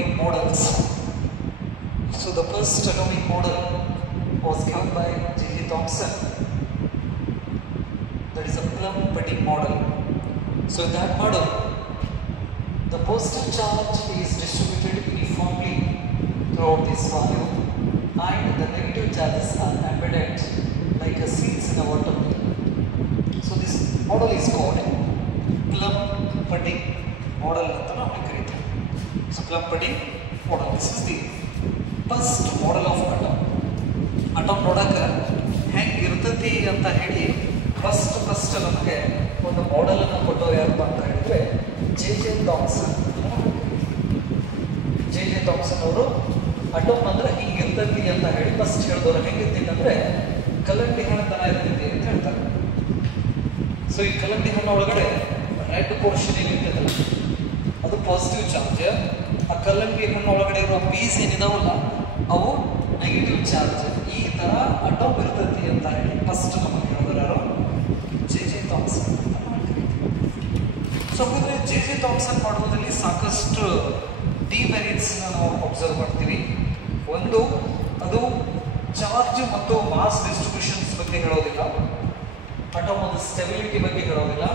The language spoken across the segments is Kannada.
atomic models. So the first atomic model was given by J.J. Thomson. That is a plum pudding model. So in that model, the positive charge is distributed uniformly throughout this volume, and the negative charges are embedded like a seeds in a watermelon. So this model is called plum pudding model anta ನಾವು ಕರೀತೀವಿ. So plum pudding model. This is the first model of atom. Atom ನೋಡಕ್ಕೆ ಹೆಂಗೆ ಇರ್ತತಿ ಅಂತ ಹೇಳಿ ಫಸ್ಟ್ ನಮಗೆ ಒಂದು ಮಾಡೆಲ್ ಅನ್ನು ಕೊಟ್ಟವ್ರು ಯಾರಪ್ಪ ಅಂತ ಹೇಳಿದ್ರೆ ಜೆ.ಜೆ. ಥಾಮ್ಸನ್. ಜೆ.ಜೆ. ಥಾಮ್ಸನ್ ಅವರು ಅಟೋಮ್ ಅಂದ್ರೆ ಹಿಂಗೆ ಇರ್ತೈತಿ ಅಂತ ಹೇಳಿ ಫಸ್ಟ್ ಹೇಳಿದವರು ಹೆಂಗಿರ್ತಿತ್ತು ಅಂದ್ರೆ ಕಲ್ಲಂಗಡಿ ಹಣ್ಣು ತರ ಇರ್ತೈತಿ ಅಂತ ಹೇಳ್ತಾರೆ. ಸೊ ಈ ಕಲ್ಲಂಗಡಿ ಹಣ್ಣು ಒಳಗಡೆ ರೆಡ್ ಪೋರ್ಷನ್ ಏನಿರ್ತೈತಲ್ಲ ಅದು ಪಾಸಿಟಿವ್ ಚಾರ್ಜ್, ಆ ಕಲ್ಲಂಗಡಿ ಹಣ್ಣು ಒಳಗಡೆ ಇರುವ ಬೀಸ್ ಏನಿದಾವಲ್ಲ ಅವು ನೆಗೆಟಿವ್ ಚಾರ್ಜ್. ಈ ತರ ಅಟೋಮ್ ಇರ್ತೈತಿ ಅಂತ ಹೇಳಿ ಫಸ್ಟ್ ನಮಗೆ ಹೇಳಿದ್ರು ಯಾರು? ಜೆ.ಜೆ. ಥಾಮ್ಸನ್ ಅಂತ ಮಾಡ್ತೀವಿ. ಸೊ ಹಾಗಾದ್ರೆ ಜೆ.ಜೆ. ಥಾಮ್ಸನ್ ಮಾಡೋದ್ರಲ್ಲಿ ಸಾಕಷ್ಟು ಡಿಮೆರಿಟ್ಸ್ ನಾವು ಅಬ್ಸರ್ವ್ ಮಾಡ್ತೀವಿ. ಒಂದು, ಅದು ಚಾರ್ಜ್ ಮತ್ತು ಮಾಸ್ ಡಿಸ್ಟ್ರಿಬ್ಯೂಷನ್ಸ್ ಬಗ್ಗೆ ಹೇಳೋದಿಲ್ಲ, ಅಟೋಮ್ ಒಂದು ಸ್ಟೆಬಿಲಿಟಿ ಬಗ್ಗೆ ಹೇಳೋದಿಲ್ಲ,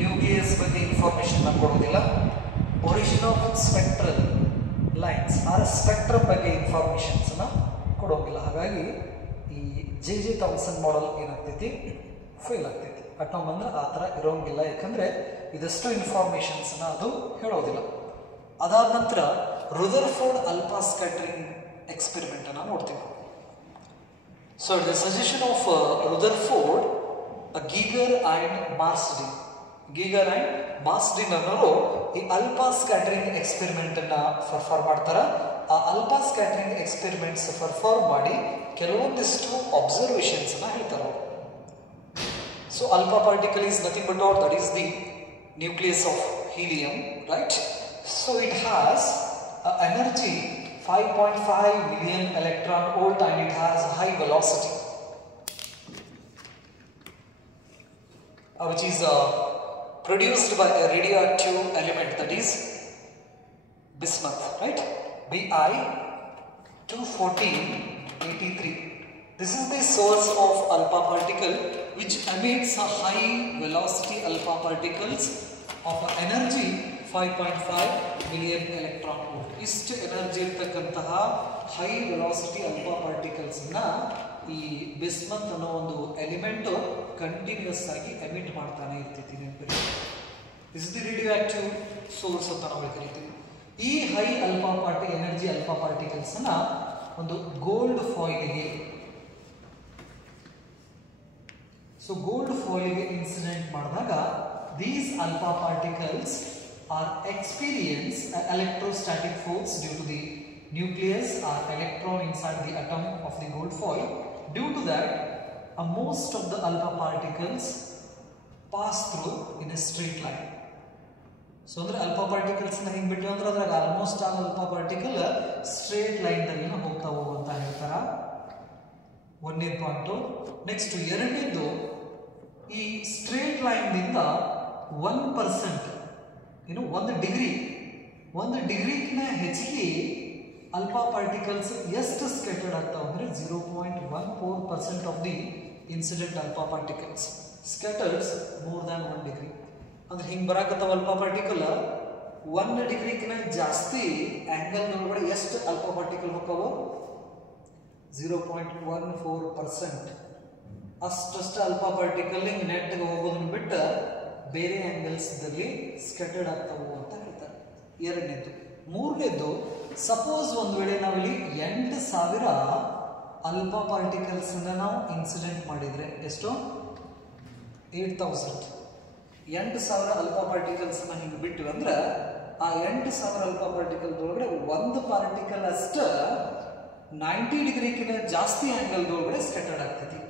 ನ್ಯೂಕ್ಲಿಯಸ್ ಬಗ್ಗೆ ಇನ್ಫಾರ್ಮೇಶನ್ ಕೊಡೋದಿಲ್ಲ, origin of spectral lines are spectrum ಬಗ್ಗೆ ಇನ್ಫಾರ್ಮೇಶನ್ಸ್ ಕೊಡೋದಿಲ್ಲ. ಹಾಗಾಗಿ ಈ ಜೆ.ಜೆ. ಥಾಮ್ಸನ್ ಮಾಡೆಲ್ ಏನಾಗ್ತೈತಿ, ಫೇಲ್ ಆಗ್ತೈತಿ. ಅಟೋಮ್ ಅಂದ್ರೆ ಆ ಥರ ಇರೋಂಗಿಲ್ಲ, ಯಾಕಂದ್ರೆ ಇದಷ್ಟು ಇನ್ಫಾರ್ಮೇಶನ್ಸ್ ಅದು ಹೇಳೋದಿಲ್ಲ. ಅದಾದ ನಂತರ ರುದರ್ಫೋರ್ಡ್ ಅಲ್ಫಾ ಸ್ಕ್ಯಾಟರಿಂಗ್ ಎಕ್ಸ್ಪೆರಿಮೆಂಟ್ ಅನ್ನು ನೋಡ್ತೀವಿ. So the suggestion of Rutherford, Geiger and Marsden. Geiger and Marsden ಅನ್ನೋರು ಈ ಅಲ್ಫಾ ಸ್ಕ್ಯಾಟರಿಂಗ್ ಎಕ್ಸ್ಪೆರಿಮೆಂಟ್ ಅನ್ನ ಪರ್ಫಾರ್ಮ್ ಮಾಡ್ತಾರ. ಆ ಅಲ್ಫಾ ಸ್ಕ್ಯಾಟರಿಂಗ್ ಎಕ್ಸ್ಪೆರಿಮೆಂಟ್ಸ್ ಪರ್ಫಾರ್ಮ್ ಮಾಡಿ ಕೆಲವೊಂದಿಷ್ಟು ಅಬ್ಸರ್ವೇಷನ್ಸ್ ಅನ್ನ ಹೇಳ್ತಾರೆ. So alpha particle is nothing but out, that is the nucleus of helium, right? So it has energy 5.5 million electron volt and it has high velocity, which is produced by a radioactive element, that is bismuth, right? Bi 21483. This is the source of alpha particle which emits a high velocity alpha particles of energy 5.5 million electron volt. ಇಷ್ಟು ಎನರ್ಜಿ ಇರ್ತಕ್ಕಂತಹ ಹೈ ವೆಲಾಸಿಟಿ ಅಲ್ಫಾ ಪಾರ್ಟಿಕಲ್ಸ್ ನ ಈ ಬಿಸ್ಮತ್ ಅನ್ನೋ ಒಂದು ಎಲಿಮೆಂಟ್ ಕಂಟಿನ್ಯೂಸ್ ಆಗಿ ಎಮಿಟ್ ಮಾಡ್ತಾನೆ ಇರ್ತೈತಿ. ನೆನಪಿರಿ, this the radio active source ಅಂತ ನಾವು ಕರಿತೀವಿ. ಈ ಹೈ ಎನರ್ಜಿ ಅಲ್ಫಾ ಪಾರ್ಟಿಕಲ್ಸ್ ನ ಒಂದು ಗೋಲ್ಡ್ ಫಾಯಿಲ್ಗೆ, ಸೊ ಗೋಲ್ಡ್ ಫಾಯಿಲ್ಗೆ ಇನ್ಸಿಡೆಂಟ್ ಮಾಡಿದಾಗ these alpha particles are experience an electrostatic force due to the nucleus or electron inside the atom of the gold foil. Due to that, most of the alpha particles pass through in a straight line. So ಅಂದ್ರೆ alpha particles ನ ಹಿಂಗ್ ಬಿಟ್ಟು ಅಂದ್ರೆ ಅದ್ರಾಗ almost all alpha particle straight line ದಲ್ಲಿ ಹೋಗ್ತಾವು ಅಂತ ಹೇಳ್ತಾರ. ಒಂದನೇ ಪಾಯಿಂಟ್. ನೆಕ್ಸ್ಟ್ ಎರಡನೇದು, ಈ ಸ್ಟ್ರೇಟ್ ಲೈನ್ ದಿಂದ 1%, ಒಂದು ಡಿಗ್ರಿಗಿನ ಹೆಚ್ಚಿಗೆ ಅಲ್ಫಾ ಪಾರ್ಟಿಕಲ್ಸ್ ಎಷ್ಟು ಸ್ಕ್ಯಾಟರ್ಡ್ ಆಗ್ತಾವ ಅಂದ್ರೆ 0.14% of the incident alpha particles scatters more than 1 degree. ಅಂದ್ರೆ ಹಿಂಗ್ ಬರಾಕತ್ತಾವ ಅಲ್ಫಾ ಪಾರ್ಟಿಕಲ್ 1 ಡಿಗ್ರಿಗಿನ ಜಾಸ್ತಿ ಆಂಗಲ್ ಒಳಗಡೆ ಎಷ್ಟು ಅಲ್ಫಾ ಪಾರ್ಟಿಕಲ್ ಹೋಗ್ತಾವ? 0.14%. ಅಷ್ಟಷ್ಟು ಅಲ್ಫಾ ಪಾರ್ಟಿಕಲ್ ಹಿಂಗ್ ನೆಟ್ ಹೋಗೋದನ್ನ ಬಿಟ್ಟು ಬೇರೆ ಆಂಗಲ್ಸ್ ದಲ್ಲಿ ಸ್ಕ್ಯಾಟರ್ಡ್ ಆಗ್ತಾವು ಅಂತ ಹೇಳ್ತಾರೆ. ಎರಡನೇದು. ಮೂರನೇದು, ಸಪೋಸ್ ಒಂದ್ ವೇಳೆ ನಾವಿಲ್ಲಿ 8000 ಅಲ್ಫಾ ಪಾರ್ಟಿಕಲ್ಸ್ ನಾವು ಇನ್ಸಿಡೆಂಟ್ ಮಾಡಿದ್ರೆ, ಎಷ್ಟು? 8000 ಅಲ್ಫಾ ಪಾರ್ಟಿಕಲ್ಸ್ ಹಿಂಗೆ ಬಿಟ್ಟಿವಿ ಅಂದ್ರೆ ಆ 8000 ಅಲ್ಫಾ ಪಾರ್ಟಿಕಲ್ ಒಳಗಡೆ ಒಂದು ಪಾರ್ಟಿಕಲ್ ಅಷ್ಟ 90 ಡಿಗ್ರಿಗಿಂತ ಜಾಸ್ತಿ ಆಂಗಲ್ ಒಳಗಡೆ ಸ್ಕ್ಯಾಟರ್ಡ್ ಆಗ್ತೈತಿ.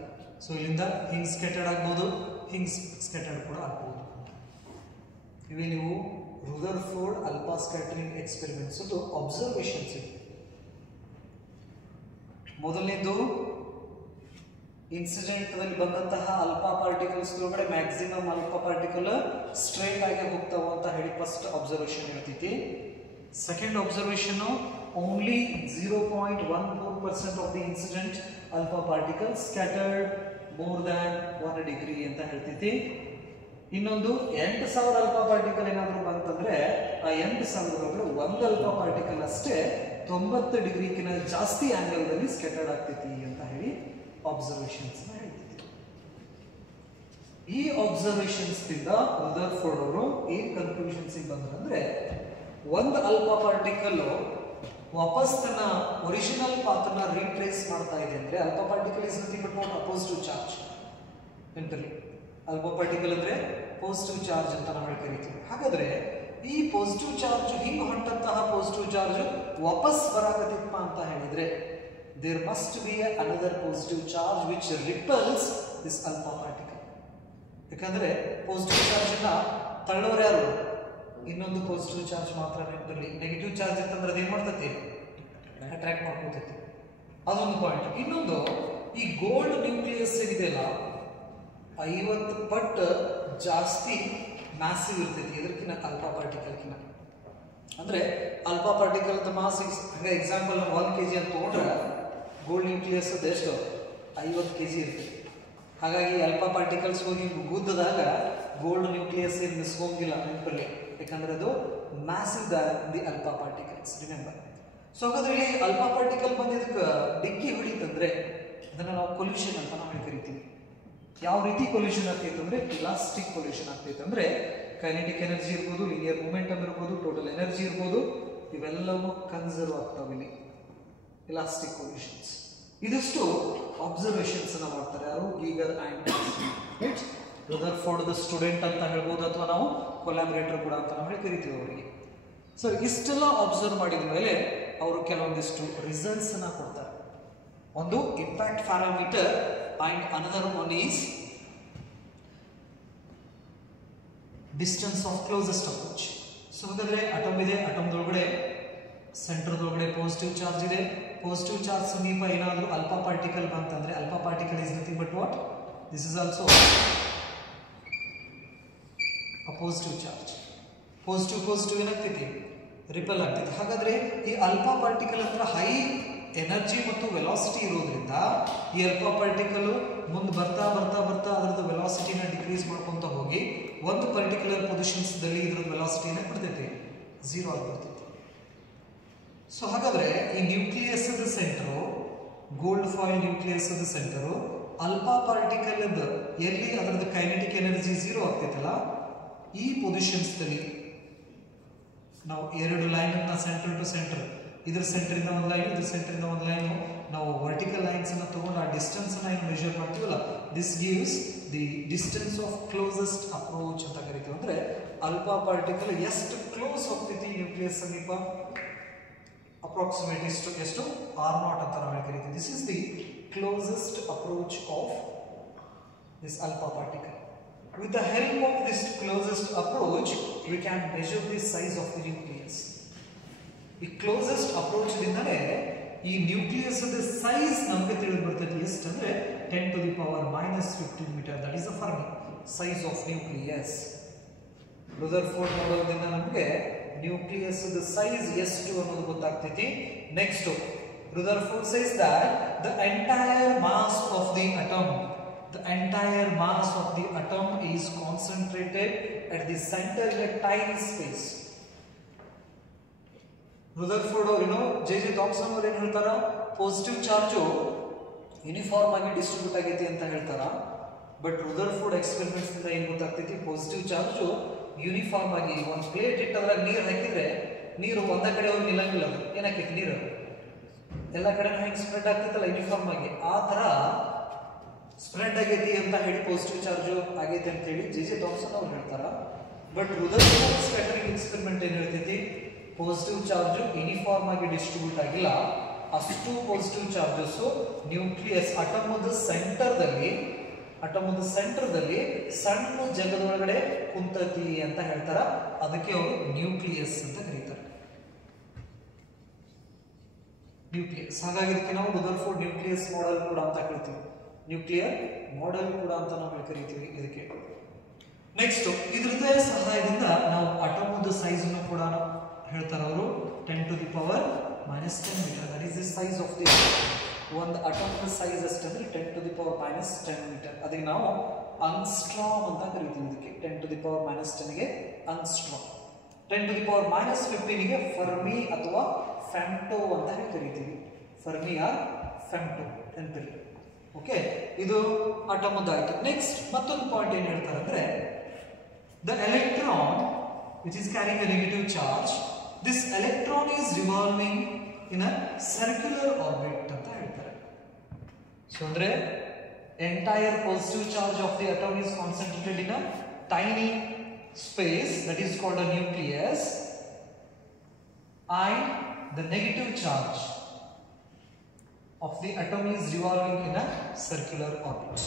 ಸೊ ಇಲ್ಲಿಂದ ಹಿಂಗ್ ಸ್ಕ್ಯಾಟರ್ಡ್ ಆಗ್ಬೋದು, ಹಿಂಗ್ ಸ್ಕ್ಯಾಟರ್ಡ್ ಕೂಡ ಆಗ್ಬೋದು. ಇವೇ ನೀವು Rutherford alpha scattering experiments observations ಇದೆ. ಮೊದಲನೇದು, ಇನ್ಸಿಡೆಂಟ್ ಅಲ್ಲಿ ಬಂದಂತಹ ಅಲ್ಫಾ ಪಾರ್ಟಿಕಲ್ಸ್ ಒಳಗಡೆ ಮ್ಯಾಕ್ಸಿಮಮ್ ಅಲ್ಫಾ ಪಾರ್ಟಿಕಲ್ ಸ್ಟ್ರೇಟ್ ಆಗಿ ಹೋಗ್ತಾವ ಅಂತ ಹೇಳಿ ಫಸ್ಟ್ ಅಬ್ಸರ್ವೇಷನ್ ಹೇಳ್ತೈತಿ. Second observation, only 0.14% of the incident alpha particles scattered more than 1 degree ಅಂತ ಹೇಳ್ತೈತಿ. ಇನ್ನೊಂದು 8000 ಅಲ್ಫಾ ಪಾರ್ಟಿಕಲ್ ಏನಾದರೂ ಬಂತಂದ್ರೆ ಆ 8000 ಒಳಗಡೆ ಒಂದು ಅಲ್ಫಾ ಪಾರ್ಟಿಕಲ್ ಅಷ್ಟೇ 90 ಡಿಗ್ರಿಗಿಂತ ಜಾಸ್ತಿ ಆಂಗಲ್ ದಲ್ಲಿ ಸ್ಕ್ಯಾಟರ್ಡ್ ಆಗ್ತೈತಿ ಅಂತ ಹೇಳಿ ಅಬ್ಸರ್ವೇಷನ್ಸ್ ಹೇಳ್ತಿದ್ರು. ಈ ಅಬ್ಸರ್ವೇಷನ್ಸ್ ದಿಂದ ರದರ್ಫೋರ್ಡ್ ಅವರು ಏನ್ ಕನ್ಕ್ಲೂಷನ್ಸ್ ಬಂದ್ರಂದ್ರೆ ಒಂದು ಅಲ್ಫಾ ಪಾರ್ಟಿಕಲ್ ವಾಪಸ್ ತನ್ನ ಒರಿಜಿನಲ್ ಪಾತ್ ನ ರೀಟ್ರೇಸ್ ಮಾಡ್ತಾ ಇದೆ ಅಂದ್ರೆ alpha particle is nothing but not a positive charge. ನೆನಪಲ್ಲಿ ಅಲ್ಫಾ ಪಾರ್ಟಿಕಲ್ ಅಂದ್ರೆ ಪಾಸಿಟಿವ್ ಚಾರ್ಜ್ ಅಂತ ನಾವು ಕರಿತೀವಿ. ಹಾಗಾದ್ರೆ ಈ ಪಾಸಿಟಿವ್ ಚಾರ್ಜ್ ಹಿಂಗ್ ಹೊಂಟಂತಹ ಪಾಸಿಟಿವ್ ಚಾರ್ಜ್ ವಾಪಸ್ ಬರಾಕತ್ತಿಪ್ಪ ಅಂತ ಹೇಳಿದ್ರೆ there must be another positive charge which repels this alpha particle. ಯಾಕಂದ್ರೆ ಪಾಸಿಟಿವ್ ಚಾರ್ಜ್ ಅನ್ನ ತಳ್ಳೋರು ಯಾರು? ಇನ್ನೊಂದು ಪಾಸಿಟಿವ್ ಚಾರ್ಜ್ ಮಾತ್ರ ನೆನಪಲ್ಲಿ. ನೆಗೆಟಿವ್ ಚಾರ್ಜ್ ಅಂತಂದ್ರೆ ಅದೇನ್ ಮಾಡ್ತೈತಿ? ಅಟ್ರಾಕ್ಟ್ ಮಾಡ್ಕೊತೈತಿ. ಅದೊಂದು ಪಾಯಿಂಟ್. ಇನ್ನೊಂದು, ಈ ಗೋಲ್ಡ್ ನ್ಯೂಕ್ಲಿಯಸ್ ಏನಿದೆಯಲ್ಲ 50 ಪಟ್ಟು ಜಾಸ್ತಿ ಮ್ಯಾಸಿವ್ ಇರ್ತೈತಿ ಇದಕ್ಕಿಂತ ಅಲ್ಫಾ ಪಾರ್ಟಿಕಲ್ಕಿಂತ. ಅಂದ್ರೆ ಅಲ್ಫಾ ಪಾರ್ಟಿಕಲ್ ಮಾಸ್ ಹಂಗೆ ಎಕ್ಸಾಂಪಲ್ 1 kg ಅಂತ ತಗೊಂಡ್ರೆ ಗೋಲ್ಡ್ ನ್ಯೂಕ್ಲಿಯಸ್ ಎಷ್ಟು 50 kg ಇರ್ತೈತಿ. ಹಾಗಾಗಿ ಅಲ್ಫಾ ಪಾರ್ಟಿಕಲ್ಸ್ ಹೋಗಿ ಗುದ್ದದಾಗ ಗೋಲ್ಡ್ ನ್ಯೂಕ್ಲಿಯಸ್ ಏನು ಮಿಸ್ಕೊಂಗಿಲ್ಲ ನೆನಪಲ್ಲಿ, ಯಾಕಂದ್ರೆ ಅದು massive the alpha particles. Remember. So ಹಾಗಾದ್ರೆ ಇಲ್ಲಿ ಅಲ್ಫಾ ಪಾರ್ಟಿಕಲ್ ಬಂದಿದ್ದಕ್ಕೆ ಡಿಕ್ಕಿ ಹೊಡಿತಂದ್ರೆ ಅದನ್ನ ನಾವು ಕೊಲ್ಯೂಷನ್ ಅಂತ ನಾವು ಕರಿತೀವಿ. ಯಾವ ರೀತಿ ಕೊಲ್ಯೂಷನ್ ಆಗ್ತೈತೆ ಅಂದ್ರೆ ಇಲಾಸ್ಟಿಕ್ ಕೊಲ್ಯೂಷನ್ ಆಗ್ತೈತೆ. ಅಂದ್ರೆ ಕೈನೆಟಿಕ್ ಎನರ್ಜಿ ಇರ್ಬೋದು, ಲೀನಿಯರ್ ಮೂಮೆಂಟಮ್ ಇರ್ಬೋದು, ಟೋಟಲ್ ಎನರ್ಜಿ ಇರ್ಬೋದು, ಇವೆಲ್ಲವೂ ಕನ್ಸರ್ವ್ ಆಗ್ತಾವೆ ಇಲ್ಲಿ ಇಲಾಸ್ಟಿಕ್ ಕೊಲ್ಯೂಷನ್ಸ್. ಇದಿಷ್ಟು ಅಬ್ಸರ್ವೇಷನ್ಸ್ ಅನ್ನ ಮಾಡ್ತಾರೆ ಯಾರು? ಗೀಗರ್ ಅಂಡ್ ರದರ್ಫೋರ್ಡ್ ದ ಸ್ಟೂಡೆಂಟ್ ಅಂತ ಹೇಳ್ಬೋದು, ಅಥವಾ ನಾವು ಕೊಲಾಬರೇಟರ್ ಕೂಡ ಅಂತ ನಾವು ಕರಿತೀವಿ ಅವರಿಗೆ. ಸೊ ಇಷ್ಟೆಲ್ಲ ಅಬ್ಸರ್ವ್ ಮಾಡಿದ ಮೇಲೆ ಅವರು ಕೆಲವೊಂದಿಷ್ಟು ರಿಸಲ್ಟ್ಸ್ ಅನ್ನ ಕೊಡ್ತಾರೆ. ಒಂದು impact parameter and another one is distance of closest approach. So ಹಾಗಾದ್ರೆ ಅಟಮ್ ಇದೆ, ಅಟಮ್ ದೊಳಗಡೆ ಸೆಂಟರ್ ದೊಳಗಡೆ ಪಾಸಿಟಿವ್ ಚಾರ್ಜ್ ಇದೆ. ಪಾಸಿಟಿವ್ ಚಾರ್ಜ್ ಸಮೀಪ ಏನಾದರೂ ಅಲ್ಫಾ ಪಾರ್ಟಿಕಲ್ ಬಂತಂದ್ರೆ alpha particle is nothing but what? This is also a positive charge. Positive ಏನಾಗ್ತೈತಿ? ರಿಪಲ್ ಆಗ್ತೈತಿ. ಹಾಗಾದ್ರೆ ಈ ಅಲ್ಫಾ ಪಾರ್ಟಿಕಲ್ ಹತ್ರ ಹೈ ಎನರ್ಜಿ ಮತ್ತು ವೆಲಾಸಿಟಿ ಇರೋದ್ರಿಂದ ಈ ಅಲ್ಫಾ ಪಾರ್ಟಿಕಲ್ ಮುಂದೆ ಬರ್ತಾ ಬರ್ತಾ ಬರ್ತಾ ಅದರದ್ದು ವೆಲಾಸಿಟಿನ ಡಿಕ್ರೀಸ್ ಮಾಡ್ಕೊಂತ ಹೋಗಿ ಒಂದು ಪರ್ಟಿಕ್ಯುಲರ್ ಪೊಸಿಷನ್ಸ್ ದಲ್ಲಿ ಇದ್ರದ್ದು ವೆಲಾಸಿಟಿನ ಬಿಡ್ತೈತಿ, 0 ಆಗಿಬಿಡ್ತೈತಿ. ಸೊ ಹಾಗಾದ್ರೆ ಈ nucleus centre, gold foil nucleus centre alpha particle ಎಲ್ಲಿ ಅದರದ್ದು ಕೈನೆಟಿಕ್ ಎನರ್ಜಿ 0 ಆಗ್ತೈತಲ್ಲ ಈ ಪೊಸಿಷನ್ಸ್ ದಲ್ಲಿ ನಾವು ಎರಡು ಲೈನ್ ಅನ್ನ ಸೆಂಟರ್ ಟು ಸೆಂಟರ್, ಇದ್ರ ಸೆಂಟರ್ ಇಂದ ಒಂದು ಲೈನ್, ಇದ್ರ ಸೆಂಟರ್ ಇಂದ ಒಂದು ಲೈನ್, ನಾವು ವರ್ಟಿಕಲ್ ಲೈನ್ಸ್ ಅನ್ನ ತಗೊಂಡು ಆ ಡಿಸ್ಟೆನ್ಸ್ ಅನ್ನ ಏನು ಮೆಜರ್ ಮಾಡ್ತೀವಲ್ಲ, this gives the distance of closest approach ಅಂತ ಕರಿತೀವಿ. ಅಂದ್ರೆ ಅಲ್ಫಾ ಪಾರ್ಟಿಕಲ್ ಎಷ್ಟು ಕ್ಲೋಸ್ ಹೋಗ್ತೈತಿ ನ್ಯೂಕ್ಲಿಯಸ್ ಸಮೀಪ, ಅಪ್ರಾಕ್ಸಿಮೇಟ್ ಎಷ್ಟು r0 ಅಂತ ನಾವು ಕರಿತೀವಿ. This is the closest approach of this alpha particle. With the help of this closest approach, we can measure the size of the nucleus. ಈ ಕ್ಲೋಸೆಸ್ಟ್ ಅಪ್ರೋಚ್ ದಿಂದಲೇ ಈ ನ್ಯೂಕ್ಲಿಯಸ್ ಸೈಜ್ ನಮಗೆ ತಿಳಿದು ಬರ್ತದೆ. ಎಷ್ಟಂದ್ರೆ 10 to the power minus 15 meter. That is the Fermi size of nucleus. ರದರ್ಫೋರ್ಡ್ ಮಾಡೋದ್ರಿಂದ ನಮಗೆ ನ್ಯೂಕ್ಲಿಯಸ್ ಸೈಜ್ ಎಷ್ಟು ಅನ್ನೋದು ಗೊತ್ತಾಗ್ತೈತಿ. Next Rutherford says that the entire mass of the atom is concentrated at the center in a tiny space. ರದರ್ಫೋರ್ಡ್ ಅವರು ಜೆ ಥಾಮ್ಸನ್ ಅವರು ಏನು ಹೇಳ್ತಾರ? ಪಾಸಿಟಿವ್ ಚಾರ್ಜು ಯೂನಿಫಾರ್ಮ್ ಆಗಿ ಡಿಸ್ಟ್ರಿಬ್ಯೂಟ್ ಆಗೈತಿ ಅಂತ ಹೇಳ್ತಾರ. ಬಟ್ ರದರ್ಫೋರ್ಡ್ ಎಕ್ಸ್ಪೆರಿಮೆಂಟ್ಸ್ ಇಂದ ಏನು ಗೊತ್ತಾಗ್ತೈತಿ? ಪಾಸಿಟಿವ್ ಚಾರ್ಜು ಯೂನಿಫಾರ್ಮ್ ಆಗಿ ಒಂದು ಪ್ಲೇಟ್ ಇಟ್ಟದ್ರಾಗ ನೀರು ಹಾಕಿದ್ರೆ ನೀರು ಒಂದ ಕಡೆ ಹೋಗಿ ನಿಲ್ಲಂಗಿಲ್ಲ. ಅದು ಏನಾಕೈತಿ? ನೀರು ಎಲ್ಲ ಕಡೆ ಹೆಂಗೆ ಸ್ಪ್ರೆಡ್ ಆಗ್ತೈತಲ್ಲ ಯೂನಿಫಾರ್ಮ್ ಆಗಿ, ಆ ತರ ಸ್ಪ್ರೆಡ್ ಆಗೈತಿ ಅಂತ ಹೇಳಿ ಪಾಸಿಟಿವ್ ಚಾರ್ಜು ಆಗೈತಿ ಅಂತ ಹೇಳಿ ಜೆ ಥಾಮ್ಸನ್ ಅವ್ರು ಹೇಳ್ತಾರ. ಬಟ್ ರದರ್ಫೋರ್ಡ್ ಸ್ಕ್ಯಾಟರಿಂಗ್ ಎಕ್ಸ್ಪೆರಿಮೆಂಟ್ ಏನು ಹೇಳ್ತೈತಿ? ಪಾಸಿಟಿವ್ ಚಾರ್ಜ್ ಯೂನಿಫಾರ್ಮ್ ಆಗಿ ಡಿಸ್ಟ್ರಿಬ್ಯೂಟ್ ಆಗಿಲ್ಲ, ಅಷ್ಟು ಪಾಸಿಟಿವ್ ಚಾರ್ಜಸ್ ನ್ಯೂಕ್ಲಿಯಸ್ ಅಟಮದ ಸೆಂಟರ್ದಲ್ಲಿ ಸಣ್ಣ ಜಗದೊಳಗಡೆ ಕುಂತತಿ ಅಂತ ಹೇಳ್ತಾರ. ಅದಕ್ಕೆ ಅವರು ನ್ಯೂಕ್ಲಿಯಸ್ ಅಂತ ಕರೀತಾರೆ. ನ್ಯೂಕ್ಲಿಯಸ್. ಹಾಗಾಗಿ ಇದಕ್ಕೆ ನಾವು ರದರ್ಫೋರ್ಡ್ ನ್ಯೂಕ್ಲಿಯಸ್ ಮಾಡೆಲ್ ಕೂಡ ಅಂತ ಕರಿತೀವಿ, ನ್ಯೂಕ್ಲಿಯರ್ ಮಾಡೆಲ್ ಕೂಡ ಅಂತ ನಾವು ಕರಿತೀವಿ ಇದಕ್ಕೆ. ನೆಕ್ಸ್ಟ್ ಇದ್ರದ್ದೇ ಸಹಾಯದಿಂದ ನಾವು ಅಟಮದ ಸೈಜ್ ಕೂಡ ಹೇಳ್ತಾರೆ ಅವರು 10 to the power minus 10 meter. That is the size of the ಒಂದು atomic size ಅಷ್ಟಂದ್ರೆ 10 to the power minus 10 meter. ಅದಕ್ಕೆ ನಾವು ಆಂಗ್ಸ್ಟ್ರಾಮ್ ಅಂತ ಕರಿತೀವಿ. ಇದಕ್ಕೆ 10 to the power minus 10 ಗೆ angstrom, 10 to the power minus 15 ಗೆ ಫರ್ಮಿ ಅಥವಾ ಫ್ಯಾಂಟೋ ಅಂತ ಕರಿತೀವಿ. ಫರ್ಮಿ ಆರ್ ಫ್ಯಾಂಟೋ ನೆನಪಿರಲಿ. ಓಕೆ, ಇದು ಅಟೋಮದ ಆಯ್ತು. ನೆಕ್ಸ್ಟ್ ಮತ್ತೊಂದು ಪಾಯಿಂಟ್ ಏನು ಹೇಳ್ತಾರೆ ಅಂದ್ರೆ the electron which is carrying a negative charge, this electron is revolving in a circular orbit ಅಂತ ಹೇಳ್ತಾರೆ. ಸೊ ಅಂದ್ರೆ entire positive charge of the atom is concentrated in a tiny space that is called a nucleus, and the negative charge of the atom is revolving in a circular orbit.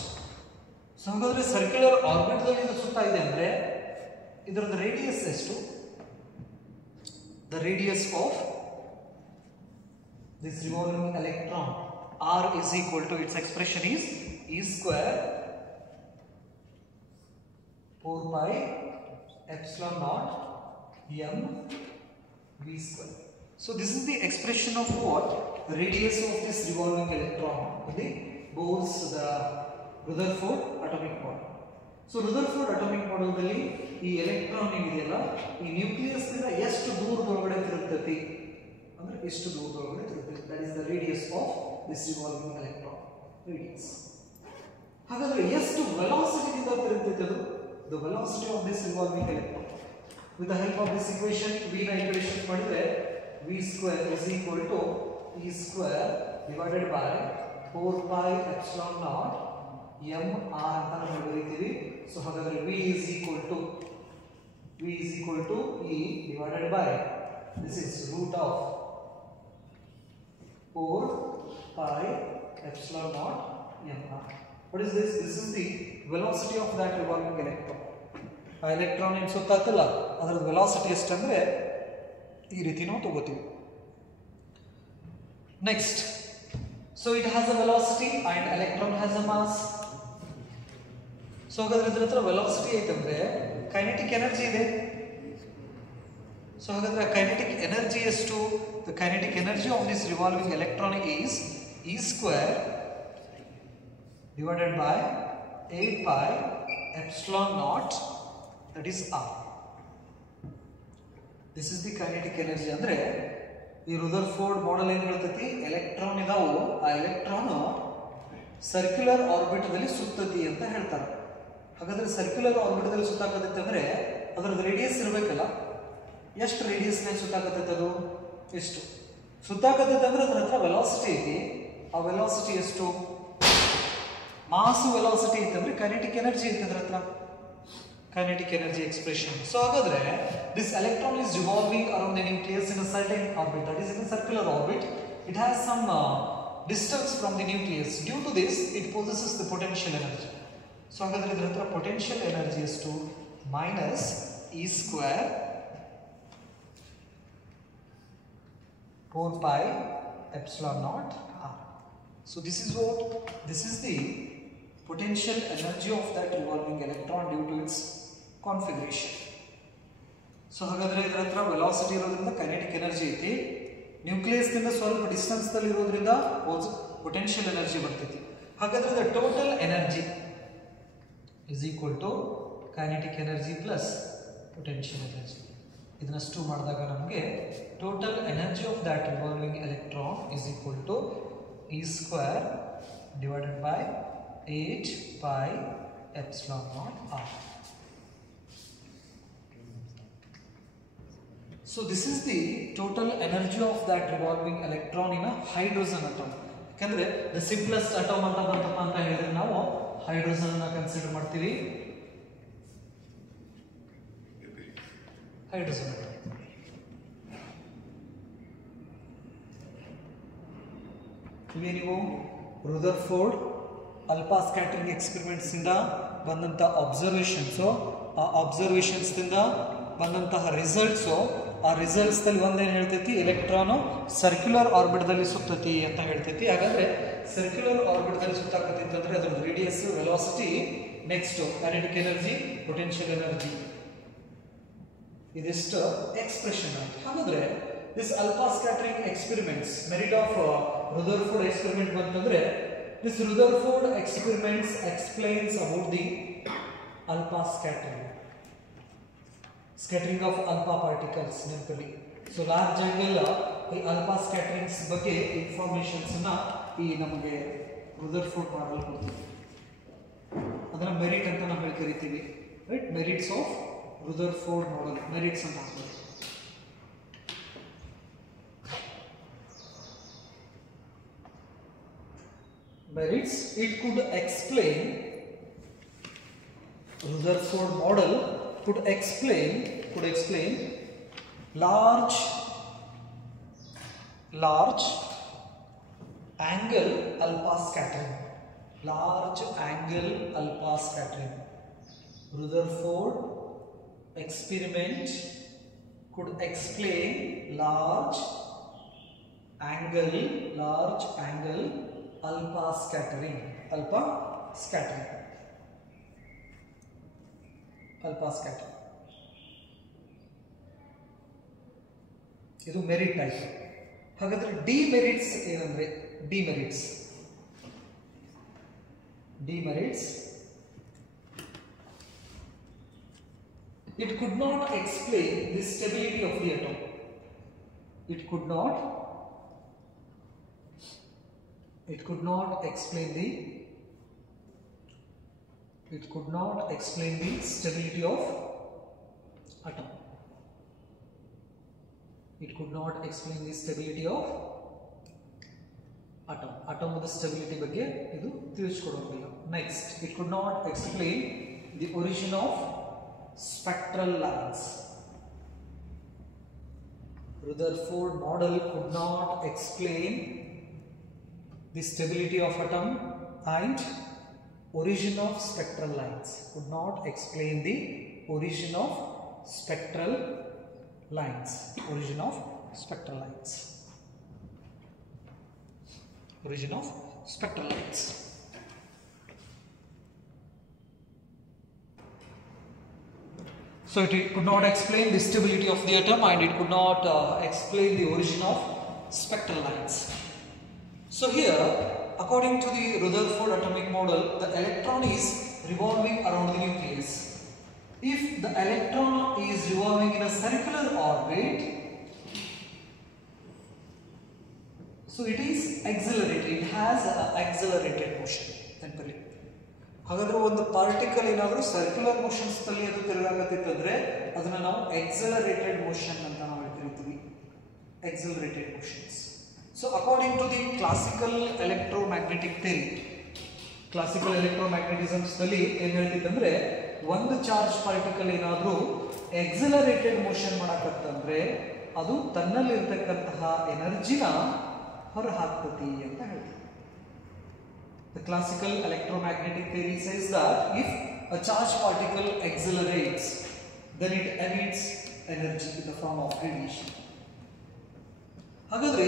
So ಹಾಗಾದ್ರೆ ಸರ್ಕ್ಯುಲರ್ ಆರ್ಬಿಟ್ ದಲ್ಲಿ ಇದು ಸುತ್ತಾ ಇದೆ ಅಂದ್ರೆ ಇದರ ರೇಡಿಯಸ್ ಎಷ್ಟು? The radius of this revolving electron r is equal to, its expression is e square 4 pi epsilon naught m v square. So this is the expression of what? The radius of this revolving electron in the Bohr's Rutherford atomic model. So Rutherford atomic model ದಲ್ಲಿ ಈ ಎಲೆಕ್ಟ್ರಾನ್ ಏನಿದೆಯಲ್ಲ ಈ ನ್ಯೂಕ್ಲಿಯಸ್ ಇಂದ ಎಷ್ಟು ದೂರದೊಳಗಡೆ ತಿರುಗ್ತೈತಿ ಅಂದ್ರೆ ಎಷ್ಟು ದೂರದೊಳಗಡೆ ತಿರುಗ್ತೈತಿ. That is the radius of this revolving electron radius. ಹಾಗಾದ್ರೆ ಎಷ್ಟು ವೆಲಾಸಿಟಿಯಿಂದ ತಿರುಗ್ತೈತಿ ಅದು? The velocity of this revolving electron with the help of this equation v ನ ಇಕ್ವೇಶನ್ ಮಾಡಿದ್ರೆ v square is equal to e square divided by 4 pi epsilon naught m r ಅಂತ ನಾವು ಬರೀತೀವಿ. ಸೊ ಹಾಗಾದ್ರೆ v is equal to e divided by, this is root of 4 pi epsilon naught m r. What is this? This is the velocity of that revolving electron. ಆ ಎಲೆಕ್ಟ್ರಾನ್ ಏನು ಸುತ್ತಾಗ್ತಲ್ಲ ಅದರ ವೆಲಾಸಿಟಿ ಎಷ್ಟಂದ್ರೆ ಈ ರೀತಿ ನಾವು ತಗೋತೀವಿ. Next, so it has a velocity and electron has a mass. So ಹಾಗಾದ್ರೆ ಇದರ ಹತ್ರ ವೆಲಾಸಿಟಿ ಐತಂದ್ರೆ ಕೈನೆಟಿಕ್ ಎನರ್ಜಿ ಇದೆ. ಸೊ ಹಾಗಾದ್ರೆ ಕೈನೆಟಿಕ್ ಎನರ್ಜಿ ಎಷ್ಟು? The kinetic energy of this revolving electron is e square divided by 8 pi epsilon naught, that is r. This is the kinetic energy. ಅಂದ್ರೆ ಈ ರುದರ್ಫೋರ್ಡ್ ಮಾಡೆಲ್ ಏನು ಹೇಳ್ತೈತಿ, ಎಲೆಕ್ಟ್ರಾನ್ ಇದಾವು, ಆ ಎಲೆಕ್ಟ್ರಾನ್ ಸರ್ಕ್ಯುಲರ್ ಆರ್ಬಿಟ್ ದಲ್ಲಿ ಸುತ್ತತಿ ಅಂತ ಹೇಳ್ತಾರೆ. ಹಾಗಾದ್ರೆ ಸರ್ಕ್ಯುಲರ್ ಆರ್ಬಿಟ್ ದಲ್ಲಿ ಸುತ್ತಾಕತೈತೆ ಅಂದ್ರೆ ಅದರದ್ದು ರೇಡಿಯಸ್ ಇರಬೇಕಲ್ಲ. ಎಷ್ಟು ರೇಡಿಯಸ್ ನಲ್ಲಿ ಸುತ್ತಾಕತೈತೆ ಅದು? ಎಷ್ಟು ಸುತ್ತಾಕತೈತೆ ಅಂದ್ರೆ ಅದರ ಹತ್ರ ವೆಲಾಸಿಟಿ ಐತಿ. ಆ ವೆಲಾಸಿಟಿ ಎಷ್ಟು? ಮಾಸ್ ವೆಲಾಸಿಟಿ ಐತಂದ್ರೆ ಕೈನೆಟಿಕ್ ಎನರ್ಜಿ ಐತೆ ಅದರ ಹತ್ರ, ಕೈನೆಟಿಕ್ ಎನರ್ಜಿ ಎಕ್ಸ್ಪ್ರೆಷನ್. ಸೊ ಹಾಗಾದ್ರೆ this electron is revolving around the nucleus in a certain orbit, that is in a circular orbit. It has some distance from the nucleus. Due to this, it possesses the potential energy. So ಹಾಗಾದ್ರೆ ಇದರ ಹತ್ರ potential energy is to minus e square 4 pi epsilon naught r. So this is what? This is the potential energy of that revolving electron due to its configuration. So ಹಾಗಾದ್ರೆ ಇದರ ಹತ್ರ velocity ಇರೋದ್ರಿಂದ kinetic energy ಐತಿ. ನ್ಯೂಕ್ಲಿಯಸ್ ದಿಂದ ಸ್ವಲ್ಪ ಡಿಸ್ಟೆನ್ಸ್ ದಲ್ಲಿ ಇರೋದ್ರಿಂದ ಪೊಟೆನ್ಷಿಯಲ್ ಎನರ್ಜಿ ಬರ್ತೈತಿ. ಹಾಗಾದ್ರೆ the total energy is equal to kinetic energy plus potential energy. ಇದನ್ನಷ್ಟು ಮಾಡಿದಾಗ ನಮಗೆ total energy of that revolving electron is equal to e square divided by 8 pi epsilon naught r. So this is the total energy of that revolving electron in a hydrogen atom. ಯಾಕಂದ್ರೆ the simplest atom ಅಂತ ಬಂತಪ್ಪ ಅಂತ ಹೇಳಿದ್ರೆ ನಾವು ಹೈಡ್ರೋಜನ್ ಅನ್ನು ಕನ್ಸಿಡರ್ ಮಾಡ್ತೀವಿ. ಹೈಡ್ರೋಜನ್ ಇವೆ ನೀವು ರುದರ್ಫೋರ್ಡ್ ಅಲ್ಫಾ ಸ್ಕ್ಯಾಟರಿಂಗ್ ಎಕ್ಸ್ಪೆರಿಮೆಂಟ್ಸ್ ಇಂದ ಬಂದಂತ ಅಬ್ಸರ್ವೇಷನ್ಸ್, ಆ ಅಬ್ಸರ್ವೇಷನ್ಸ್ ದಿಂದ ಬಂದಂತಹ ರಿಸಲ್ಟ್ಸ್, ಆ ರಿಸಲ್ಟ್ಸ್ ದಲ್ಲಿ ಒಂದೇನು ಹೇಳ್ತೈತಿ, ಎಲೆಕ್ಟ್ರಾನ್ ಸರ್ಕ್ಯುಲರ್ ಆರ್ಬಿಟ್ ದಲ್ಲಿ ಸುತ್ತತಿ ಅಂತ ಹೇಳ್ತೈತಿ. ಹಾಗಾದ್ರೆ ಸರ್ಕ್ಯುಲರ್ ಆರ್ಬಿಟ್ ದಲ್ಲಿ ಸುತ್ತಾಕತೈತಿ ಅಂದ್ರೆ ಅದರ radius, velocity, next kinetic energy, potential energy. ಇದಿಷ್ಟು ಎಕ್ಸ್ಪ್ರೆಷನ್ ಆಯ್ತು. ಹಾಗಾದ್ರೆ this alpha scattering experiments merit of Rutherford experiment ಬಂತಂದ್ರೆ this Rutherford experiments explains about the alpha scattering of alpha particles ನೆನಪಲ್ಲಿ. ಸೊ ಲಾರ್ಜ್ ಆಂಗಲ್ ಈ ಅಲ್ಫಾ ಸ್ಕ್ಯಾಟರಿಂಗ್ಸ್ ಬಗ್ಗೆ ಇನ್ಫಾರ್ಮೇಶನ್ಸ್ ಈ ನಮಗೆ ರುದರ್ಫೋರ್ಡ್ ಮಾಡಲ್ ಕೊಡ್ತೀವಿ. ಅದನ್ನ ಮೆರಿಟ್ ಅಂತ ನಾವು ಕರಿತೀವಿ, right? Merits of Rutherford model, merits ಅಂತ ಹಾಕ್ತೀವಿ. Merits, it could explain, Rutherford model could explain large angle alpha scattering. Rutherford experiment could explain large angle alpha scattering. ಇದು ಮೆರಿಟ್ ಆಯ್ತು. ಹಾಗಾದ್ರೆ ಡಿಮೆರಿಟ್ಸ್ ಏನಂದ್ರೆ demerits it could not explain the stability of the atom. It could not explain the stability of atom. Atomದ ಸ್ಟೆಬಿಲಿಟಿ ಬಗ್ಗೆ ಇದು ತಿಳಿಸಿಕೊಡೋದಿಲ್ಲ. Next, it could not explain the origin of spectral lines. Rutherford model could not explain the stability of atom and origin of spectral lines. Could not explain the origin of spectral lines. So it could not explain the stability of the atom and it could not explain the origin of spectral lines. So here, according to the Rutherford atomic model, the electron is revolving around the nucleus. If the electron is revolving in a circular orbit, so it is accelerated. It has an accelerated motion. ಹಾಗಾದ್ರೆ ಒಂದು ಪಾರ್ಟಿಕಲ್ ಏನಾದರೂ ಸರ್ಕ್ಯುಲರ್ ಮೋಷನ್ಸ್ ನಲ್ಲಿ ಅದು ತಿರುಗಾಕತ್ತಿತ್ತಂದ್ರೆ ಅದನ್ನ ನಾವು ಎಕ್ಸಲರೇಟೆಡ್ ಮೋಷನ್ ಅಂತ ನಾವು ಕರಿತೀವಿ. Accelerated motions. So according to the classical electromagnetisms ನಲ್ಲಿ ಏನ್ ಹೇಳ್ತಿತ್ತಂದ್ರೆ, ಒಂದು ಚಾರ್ಜ್ ಪಾರ್ಟಿಕಲ್ ಏನಾದರೂ ಎಕ್ಸಲರೇಟೆಡ್ ಮೋಷನ್ ಮಾಡಕತ್ತಂದ್ರೆ ಅದು ತನ್ನಲ್ಲಿರ್ತಕ್ಕಂತಹ ಎನರ್ಜಿನ ಹೊರ ಹಾಕ್ತತಿ ಅಂತ ಹೇಳ್ತೀವಿ. The classical electromagnetic theory says that if a charged particle accelerates, then it emits energy in the form of radiation. ಹಾಗಾದ್ರೆ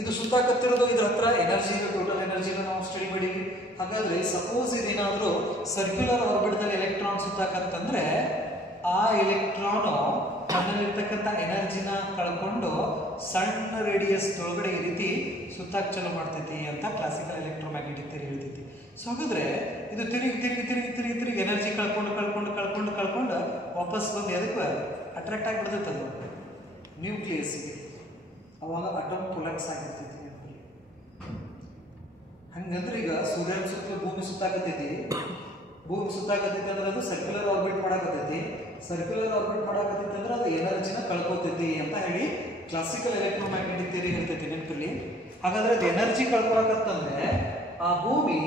ಇದು ಸುತ್ತಾಕತ್ತಿರೋದು ಇದರ ಹತ್ರ ಎನರ್ಜಿ ಇದೆ, ಟೋಟಲ್ ಎನರ್ಜಿನ ನಾವು ಸ್ಟಡಿ ಮಾಡಿವಿ. ಹಾಗಾದ್ರೆ ಸಪೋಸ್ ಇದೇನಾದರೂ ಸರ್ಕ್ಯುಲರ್ ಆರ್ಬಿಟ್ದಲ್ಲಿ ಎಲೆಕ್ಟ್ರಾನ್ ಸುತ್ತಾಕತ್ತಂದ್ರೆ ಆ ಎಲೆಕ್ಟ್ರಾನ್ ತನ್ನಲ್ಲಿರ್ತಕ್ಕಂಥ ಎನರ್ಜಿನ ಕಳ್ಕೊಂಡು ಸಣ್ಣ ರೇಡಿಯಸ್ ಒಳಗಡೆ ಈ ರೀತಿ ಸುತ್ತಾಕ್ ಚಲೋ ಮಾಡ್ತೈತಿ ಅಂತ ಕ್ಲಾಸಿಕಲ್ ಎಲೆಕ್ಟ್ರೋಮ್ಯಾಗ್ನೆಟಿಕ್ ಥಿಯರಿ ಹೇಳ್ತೈತಿ. ಸೊ ಹಾಗಾದ್ರೆ ಇದು ತಿರುಗಿ ಎನರ್ಜಿ ಕಳ್ಕೊಂಡು ವಾಪಸ್ ಬಂದು ಎದಕ್ಕೆ ಅಟ್ರಾಕ್ಟ್ ಆಗಿಬಿಡ್ತೈತೆ ಅದು ನ್ಯೂಕ್ಲಿಯಸ್ಗೆ. ಅವಾಗ ಅಟಮ್ ಕೊಲಾಪ್ಸ್ ಆಗಿರ್ತೈತಿ. ಹಂಗಂದ್ರೆ ಈಗ ಸೂರ್ಯನ ಸುತ್ತಲೂ ಭೂಮಿ ಸುತ್ತಾಕತೈತಿ ಅಂದ್ರೆ ಅದು ಸರ್ಕ್ಯುಲರ್ ಆರ್ಬಿಟ್ ಮಾಡಾಕತೈತಿ. ಸರ್ಕ್ಯುಲರ್ ಆರ್ಬಿಟ್ ಮಾಡಾಕತೈತಿ ಅಂದ್ರೆ ಅದು ಎನರ್ಜಿನ ಕಳ್ಕೊತೈತಿ ಅಂತ ಹೇಳಿ ಕ್ಲಾಸಿಕಲ್ ಎಲೆಕ್ಟ್ರೋಮ್ಯಾಗ್ನೆಟಿಕ್ ಥಿಯರಿ ಹೇಳ್ತೈತಿ ನೆನಪಲ್ಲಿ. ಹಾಗಾದ್ರೆ ಅದು ಎನರ್ಜಿ ಕಳ್ಕೊಳಕತ್ತಂದ್ರೆ ಆ ಭೂಮಿ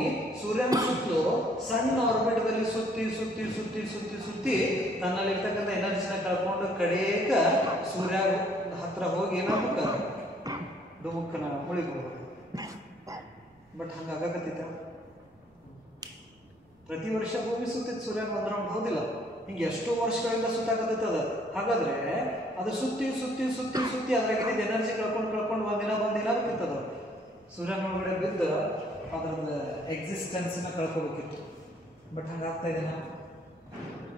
ಸೂರ್ಯನ ಸುತ್ತಲೂ ಸಣ್ಣ ಆರ್ಬಿಟ್ದಲ್ಲಿ ಸುತ್ತಿ ತನ್ನಲ್ಲಿರ್ತಕ್ಕಂಥ ಎನರ್ಜಿನ ಕಳ್ಕೊಂಡು ಕಡೆಗ ಸೂರ್ಯ ಹತ್ರ ಹೋಗಿ ಏನಾಗ್ಬೇಕ ಡುಮುಕ್ಕನ ಮುಳಿಬಹುದು. ಬಟ್ ಹಂಗಾಗತ್ತಿತ್ತ ಪ್ರತಿ ವರ್ಷ ಭೂಮಿ ಸುತ್ತಿತ್ತು ಸೂರ್ಯನ ಒಂದು ರೌಂಡ್, ಹೌದಿಲ್ಲ? ಹಿಂಗೆ ಎಷ್ಟೋ ವರ್ಷಗಳಿಂದ ಸುತ್ತಾಕತ್ತೈತೆ ಅದ. ಹಾಗಾದ್ರೆ ಅದು ಸುತ್ತಿ ಅದ್ರಾಗಿದ್ದ ಎನರ್ಜಿ ಕಳ್ಕೊಂಡು ಒಂದಿನ ಬೇಕಿತ್ತದ ಸೂರ್ಯನ ಒಳಗಡೆ ಬಿದ್ದು ಅದ್ರದ್ದು ಎಕ್ಸಿಸ್ಟೆನ್ಸ್ನ ಕಳ್ಕೊಬೇಕಿತ್ತು. ಬಟ್ ಹಂಗಾಗ್ತಾ ಇದೆ,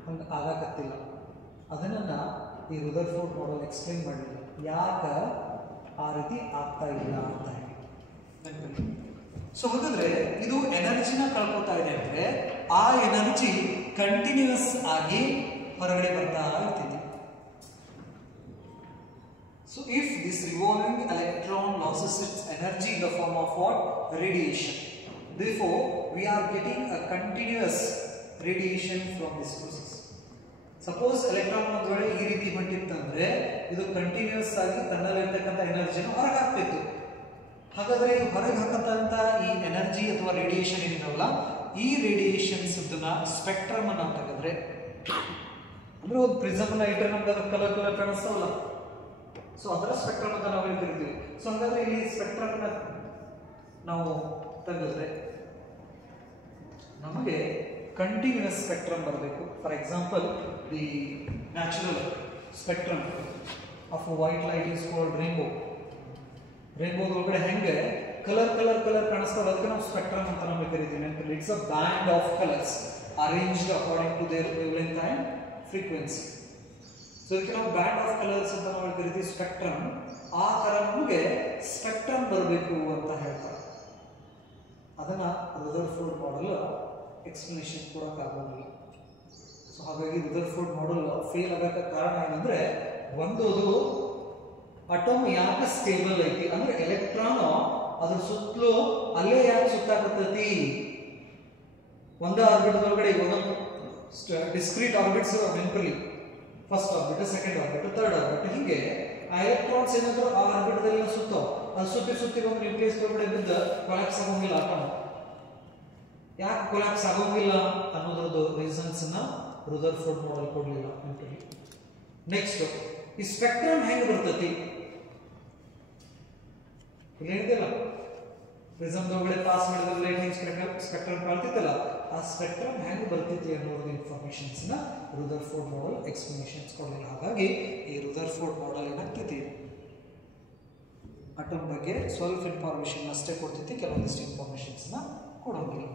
ಹಂಗೆ ಆಗಾಕತ್ತಿಲ್ಲ. ಅದನ್ನ ಈ ರುದರ್ಫೋರ್ಡ್ ಮಾಡೆಲ್ ಎಕ್ಸ್ಪ್ಲೇನ್ ಮಾಡಲಿಲ್ಲ, ಯಾಕೆ ಆ ರೀತಿ ಆಗ್ತಾ ಇಲ್ಲ ಅಂತ ಹೇಳಿ. ಸೊ ಹಾಗಾದ್ರೆ ಇದು ಎನರ್ಜಿನ ಕಳ್ಕೊತಾ ಇದೆ ಅಂದ್ರೆ ಆ ಎನರ್ಜಿ ಕಂಟಿನ್ಯೂಸ್ ಆಗಿ ಹೊರಗಡೆ ಬರ್ತಾ ಇರ್ತಿದೆ. So if this revolving electron loses its energy in the form of what? Radiation. Therefore, we are getting a continuous radiation from this process. Suppose electron ಒಂದು ವೇಳೆ ಈ ರೀತಿ ಹೊಂಟಿತ್ತಂದ್ರೆ ಇದು ಕಂಟಿನ್ಯೂಸ್ ಆಗಿ ತನ್ನಲ್ಲಿರ್ತಕ್ಕಂಥ ಎನರ್ಜಿಯನ್ನು ಹೊರಗೆ ಹಾಕ್ತಿತ್ತು. ಹಾಗಾದ್ರೆ ಇದು ಹೊರಗೆ ಹಾಕಂತ ಈ ಎನರ್ಜಿ ಅಥವಾ ರೇಡಿಯೇಷನ್ ಏನಿದಾವಲ್ಲ, ಈ ರೇಡಿಯೇಷನ್ಸ್ ಸ್ಪೆಕ್ಟ್ರಮ್ ಅನ್ನ ತೆಗೆದ್ರೆ, ಅಂದ್ರೆ ಒಂದು ಪ್ರಿಸಮ್ ನ ಇಟ್ಟರೆ ನಮ್ಗೆ ಅದ್ರ ಕಲರ್ ಕಲರ್ ಕಾಣಿಸ್ತಾವಲ್ಲ, ಸೊ ಅದರ ಸ್ಪೆಕ್ಟ್ರಮ್ ಅಂತ ನಾವು ಹೇಳ್ತಿರ್ತೀವಿ. ಸೊ ಹಾಗಾದ್ರೆ ಇಲ್ಲಿ ಸ್ಪೆಕ್ಟ್ರಮ್ ನ ನಾವು ತೆಗೆದ್ರೆ ನಮಗೆ ಕಂಟಿನ್ಯೂಸ್ ಸ್ಪೆಕ್ಟ್ರಮ್ ಬರಬೇಕು. For example, the natural spectrum of white light is called rainbow. ರೇನ್ಬೋದ ಒಳಗಡೆ ಹೆಂಗೆ ಕಲರ್ ಕಲರ್ ಕಲರ್ ಕಾಣಿಸ್ತಾವೆ, ಅದಕ್ಕೆ ನಾವು ಸ್ಪೆಕ್ಟ್ರಮ್ ಅಂತ ನಾವು ಕರಿತೀವಿ. It's a band of colours arranged according to their wavelength and frequency. So ಇದಕ್ಕೆ ನಾವು ಬ್ಯಾಂಡ್ ಆಫ್ ಕಲರ್ಸ್ ಅಂತ ನಾವು ಕರಿತೀವಿ ಸ್ಪೆಕ್ಟ್ರಮ್. ಆ ತರ ನಮಗೆ ಸ್ಪೆಕ್ಟ್ರಮ್ ಬರಬೇಕು ಅಂತ ಹೇಳ್ತಾರೆ. ಅದನ್ನ ರುದರ್ಫೋರ್ಡ್ ಮಾಡೆಲ್ ಎಕ್ಸ್ಪ್ಲನೇಷನ್ ಕೊಡೋಕ್ಕಾಗೋದಿಲ್ಲ. ಸೊ ಹಾಗಾಗಿ ರುದರ್ಫೋರ್ಡ್ ಮಾಡೆಲ್ ಫೇಲ್ ಆಗಕ್ಕೆ ಕಾರಣ ಏನಂದ್ರೆ, ಒಂದು ಅದು ಅಟೋಮ್ ಯಾಕೆ ಸ್ಟೇಬಲ್ ಐತಿ ಅಂದ್ರೆ ಎಲೆಕ್ಟ್ರಾನ್ ಅದ್ರ ಸುತ್ತಲೂ ಅಲ್ಲೇ ಯಾಕೆ ಸುತ್ತಾಕತ್ತೈತಿ, ಒಂದೇ ಆರ್ಬಿಟ್ ಒಳಗಡೆ ಒಂದೊಂದು ಡಿಸ್ಕ್ರೀಟ್ ಆರ್ಬಿಟ್ಸ್ ನೆನಪಲ್ಲಿ, first orbit, second orbit, third orbit, ಹೀಗೆ ಆ ಎಲೆಕ್ಟ್ರಾನ್ಸ್ ಏನಾದ್ರು ಆ ಆರ್ಬಿಟ್ದಲ್ಲಿ ಸುತ್ತೋ, ಅದು ಸುತ್ತಿ ಸುತ್ತಿ ಒಂದು ನ್ಯೂಕ್ಲಿಯಸ್ ಒಳಗಡೆ ಬಿದ್ದು ಕೊಲ್ಯಾಪ್ಸ್ ಆಗೋಂಗಿಲ್ಲ. ಆಟಮ್ ಯಾಕೆ ಕೊಲ್ಯಾಪ್ಸ್ ಆಗೋಂಗಿಲ್ಲ ಅನ್ನೋದ್ರದ್ದು ರೀಸನ್ಸ್ ನ ರುದರ್ಫೋರ್ಡ್ ಮಾಡೆಲ್ ಕೊಡ್ಲಿಲ್ಲ ನೆನಪಲ್ಲಿ. ನೆಕ್ಸ್ಟ್, ಈ ಸ್ಪೆಕ್ಟ್ರಮ್ ಹೆಂಗ್ ಬರ್ತೈತಿ ಹೇಳಿದಿಲ್ಲ, ಪ್ರಿಸಮ್ ಒಳಗಡೆ ಪಾಸ್ ಮಾಡಿದ ಲೈಟ್ ಹೆಂಗ್ ಸ್ಪೆಕ್ಟ್ರಮ್ ಕಾಣ್ತಿತ್ತಲ್ಲ, ಆ ಸ್ಪೆಕ್ಟ್ರಮ್ ಹೆಂಗ್ ಬರ್ತೈತಿ ಅನ್ನೋದ್ರ ಇನ್ಫಾರ್ಮೇಶನ್ಸ್ ನ ರುದರ್ಫೋರ್ಡ್ ಮಾಡೆಲ್ ಎಕ್ಸ್ಪ್ಲನೇಷನ್ಸ್ ಕೊಡಲಿಲ್ಲ. ಹಾಗಾಗಿ ಈ ರುದರ್ಫೋರ್ಡ್ ಮಾಡೆಲ್ ಏನಾಗ್ತೈತಿ, ಅಟಮ್ ಬಗ್ಗೆ ಸ್ವಲ್ಪ ಇನ್ಫಾರ್ಮೇಶನ್ ಅಷ್ಟೇ ಕೊಡ್ತೈತಿ, ಕೆಲವೊಂದಿಷ್ಟು ಇನ್ಫಾರ್ಮೇಶನ್ಸ್ ನ ಕೊಡೋದಿಲ್ಲ.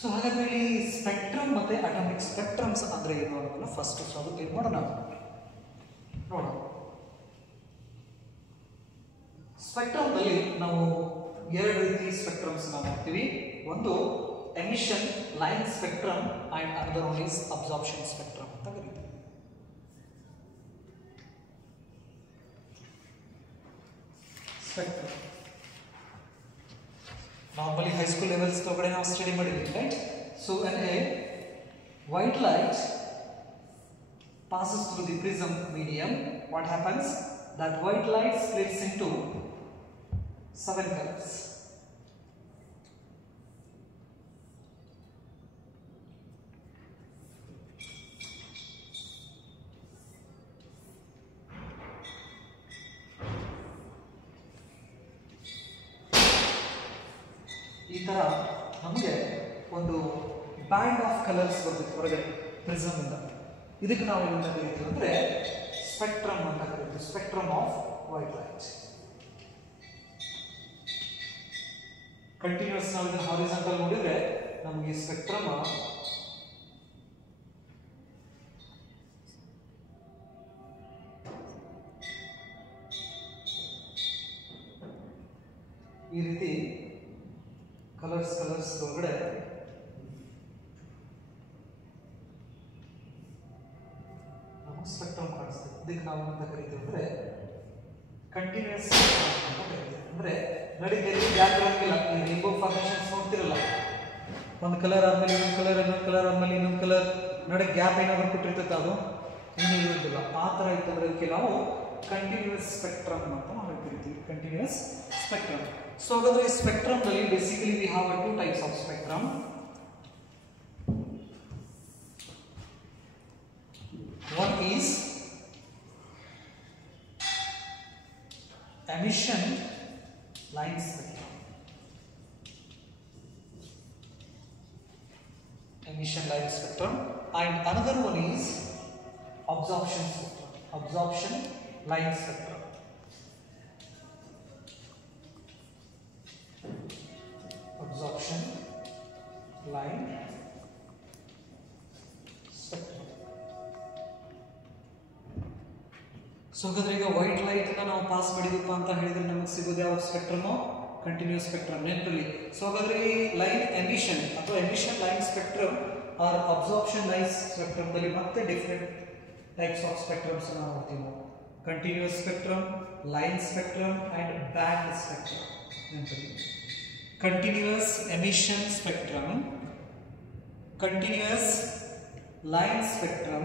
ಸೊ ಹಾಗಾದ್ರೆ ಈ ಸ್ಪೆಕ್ಟ್ರಮ್ ಮತ್ತೆ ಅಟಾಮಿಕ್ ಸ್ಪೆಕ್ಟ್ರಮ್ಸ್ ಅಂದ್ರೆ ಏನು ಅನ್ನೋದನ್ನ ಫಸ್ಟ್ ಸ್ವಲ್ಪ ಏನ್ ಮಾಡೋಣ ನೋಡೋಣ. ಸ್ಪೆಕ್ಟ್ರಮ್ ನಲ್ಲಿ ನಾವು ಎರಡು ರೀತಿ ಸ್ಪೆಕ್ಟ್ರಮ್ಸ್ ನಾವು ನೋಡ್ತೀವಿ. ಒಂದು emission line spectrum and another one is absorption spectrum ಅಂತ ಕರೀತೀವಿ. ಸ್ಪೆಕ್ಟ್ರಮ್ ನಾರ್ಮಲಿ ಹೈಸ್ಕೂಲ್ ಲೆವೆಲ್ಸ್ ಒಳಗಡೆ ನಾವು ಸ್ಟಡಿ ಮಾಡಿದ್ವಿ, right? So when a white light passes through the prism medium, what happens? That white light splits into 7 colors. ಈ ತರ ನಮಗೆ ಒಂದು ಬ್ಯಾಂಡ್ ಆಫ್ ಕಲರ್ಸ್ ಬರುತ್ತೆ ಹೊರಗಡೆ ಪ್ರಿಸಮ್ ಇಂದ. ಇದಕ್ಕೆ ನಾವು ಏನಂತ ಕರಿತೀವಿ ಅಂದ್ರೆ ಸ್ಪೆಕ್ಟ್ರಮ್ ಅಂತ ಕರಿತೀವಿ, spectrum of white light. Continuous ನಾವು ಇದನ್ನ ಹಾರಿಜಾಂಟಲ್ ನೋಡಿದ್ರೆ ನಮಗೆ ಸ್ಪೆಕ್ಟ್ರಮ್ ಈ ರೀತಿ ಕಲರ್ಸ್ ಒಳಗಡೆ ನಮಗೆ ಸ್ಪೆಕ್ಟ್ರಮ್ ಕಾಣಿಸ್ತದೆ. ಇದಕ್ಕೆ ನಾವು ಅಂತ ಕರಿತೀವಿ ಅಂದ್ರೆ ಕಂಟಿನ್ಯೂಸ್ ಅಂತ ಕರಿತೀವಿ. ಅಂದ್ರೆ ನಡಿಗೆಯಲ್ಲಿ ಗ್ಯಾಪ್ ಇರೋಂಗಿಲ್ಲ. ಈ ರೇನ್ಬೋ ಫಾರ್ಮೇಷನ್ಸ್ ನೋಡ್ತಿರಲ್ಲ, ಒಂದು ಕಲರ್ ಆದ್ಮೇಲೆ ಇನ್ನೊಂದು ಕಲರ್, ಇನ್ನೊಂದು ಕಲರ್ ಆದ್ಮೇಲೆ ಇನ್ನೊಂದು ಕಲರ್, ನಡೆ ಗ್ಯಾಪ್ ಏನಾದ್ರು ಕೊಟ್ಟಿರ್ತೈತೆ, ಅದು ಇನ್ನೂ ಇರೋದಿಲ್ಲ. ಆ ತರ ಇತ್ತಂದ್ರೆ ಅದಕ್ಕೆ ನಾವು ಕಂಟಿನ್ಯೂಸ್ ಸ್ಪೆಕ್ಟ್ರಮ್ ಅಂತ ನಾವು ಕರಿತೀವಿ, continuous spectrum. So the spectrum basically we have two types of spectrum. One is emission line spectrum. Emission line spectrum, and another one is absorption spectrum. Absorption line spectrum. Absorption line spectrum. So ಹಾಗಾದ್ರೆ ಈಗ ವೈಟ್ ಲೈಟ್ ನಾವು ಪಾಸ್ ಮಾಡಿದಪ್ಪ ಅಂತ ಹೇಳಿದ್ರೆ ನಮಗೆ ಸಿಗೋದು ಯಾವ ಸ್ಪೆಕ್ಟ್ರಮ್? Continuous spectrum. ನೆನಪಲ್ಲಿ. ಸೊ ಹಾಗಾದ್ರೆ ಈ ಲೈನ್ ಎಮಿಷನ್ ಅಥವಾ emission line spectrum or absorption line spectrum ದಲ್ಲಿ ಮತ್ತೆ ಡಿಫರೆಂಟ್ ಟೈಪ್ಸ್ ಆಫ್ ಸ್ಪೆಕ್ಟ್ರಮ್ಸ್ ನಾವು ನೋಡ್ತೀವಿ ನಾವು. Continuous spectrum, line spectrum and band spectrum. ನೆನಪಲ್ಲಿ. Continuous emission spectrum, continuous line spectrum,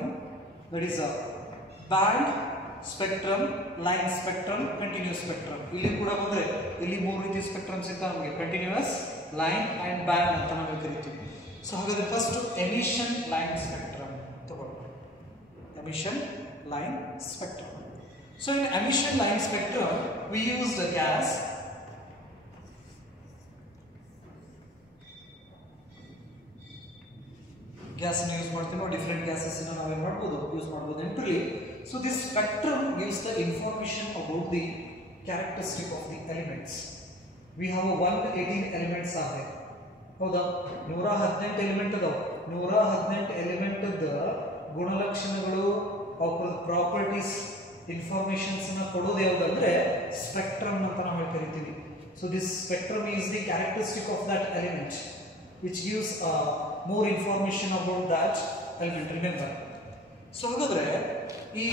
that is a band spectrum, line spectrum, continuous spectrum. ಇಲ್ಲಿ ಕೂಡ ಬಂದ್ರೆ ಇಲ್ಲಿ ಮೂರು ರೀತಿ ಸ್ಪೆಕ್ಟ್ರಮ್ಸ್ ಇರ್ತಾವೆ ನಮಗೆ, ಕಂಟಿನ್ಯೂಸ್, ಲೈನ್ ಅಂಡ್ ಬ್ಯಾಂಡ್ ಅಂತ ನಾವು ಕರಿತೀವಿ. ಸೊ ಹಾಗಾದ್ರೆ ಫಸ್ಟ್ ಎಮಿಷನ್ ಲೈನ್ ಸ್ಪೆಕ್ಟ್ರಮ್ ತಗೊಳ್ಳಿ. Emission line spectrum. So in emission line spectrum we use the gas, gas use ಮಾಡ್ತೀವಿ. ಡಿಫರೆಂಟ್ ಗ್ಯಾಸಸ್ ನಾವು ಏನು ಮಾಡಬಹುದು, ಯೂಸ್ ಮಾಡಬಹುದು ನೆನಪಿರಲಿ. So this spectrum gives the information about the characteristic of the elements. We have 118 elements ಆವೆ, ಹೌದಾ? 118 ಎಲಿಮೆಂಟ್ ಅದಾವ. 118 ಎಲಿಮೆಂಟ್ ಗುಣಲಕ್ಷಣಗಳು, ಅವರ ಪ್ರಾಪರ್ಟೀಸ್, ಇನ್ಫಾರ್ಮೇಶನ್ಸ್ ಕೊಡೋದು ಯಾವುದಂದ್ರೆ ಸ್ಪೆಕ್ಟ್ರಮ್ ಅಂತ ನಾವು ಕರಿತೀವಿ. So this spectrum is the characteristic of that element which gives more information about that element. Remember. So ಹಾಗಾದ್ರೆ ಈ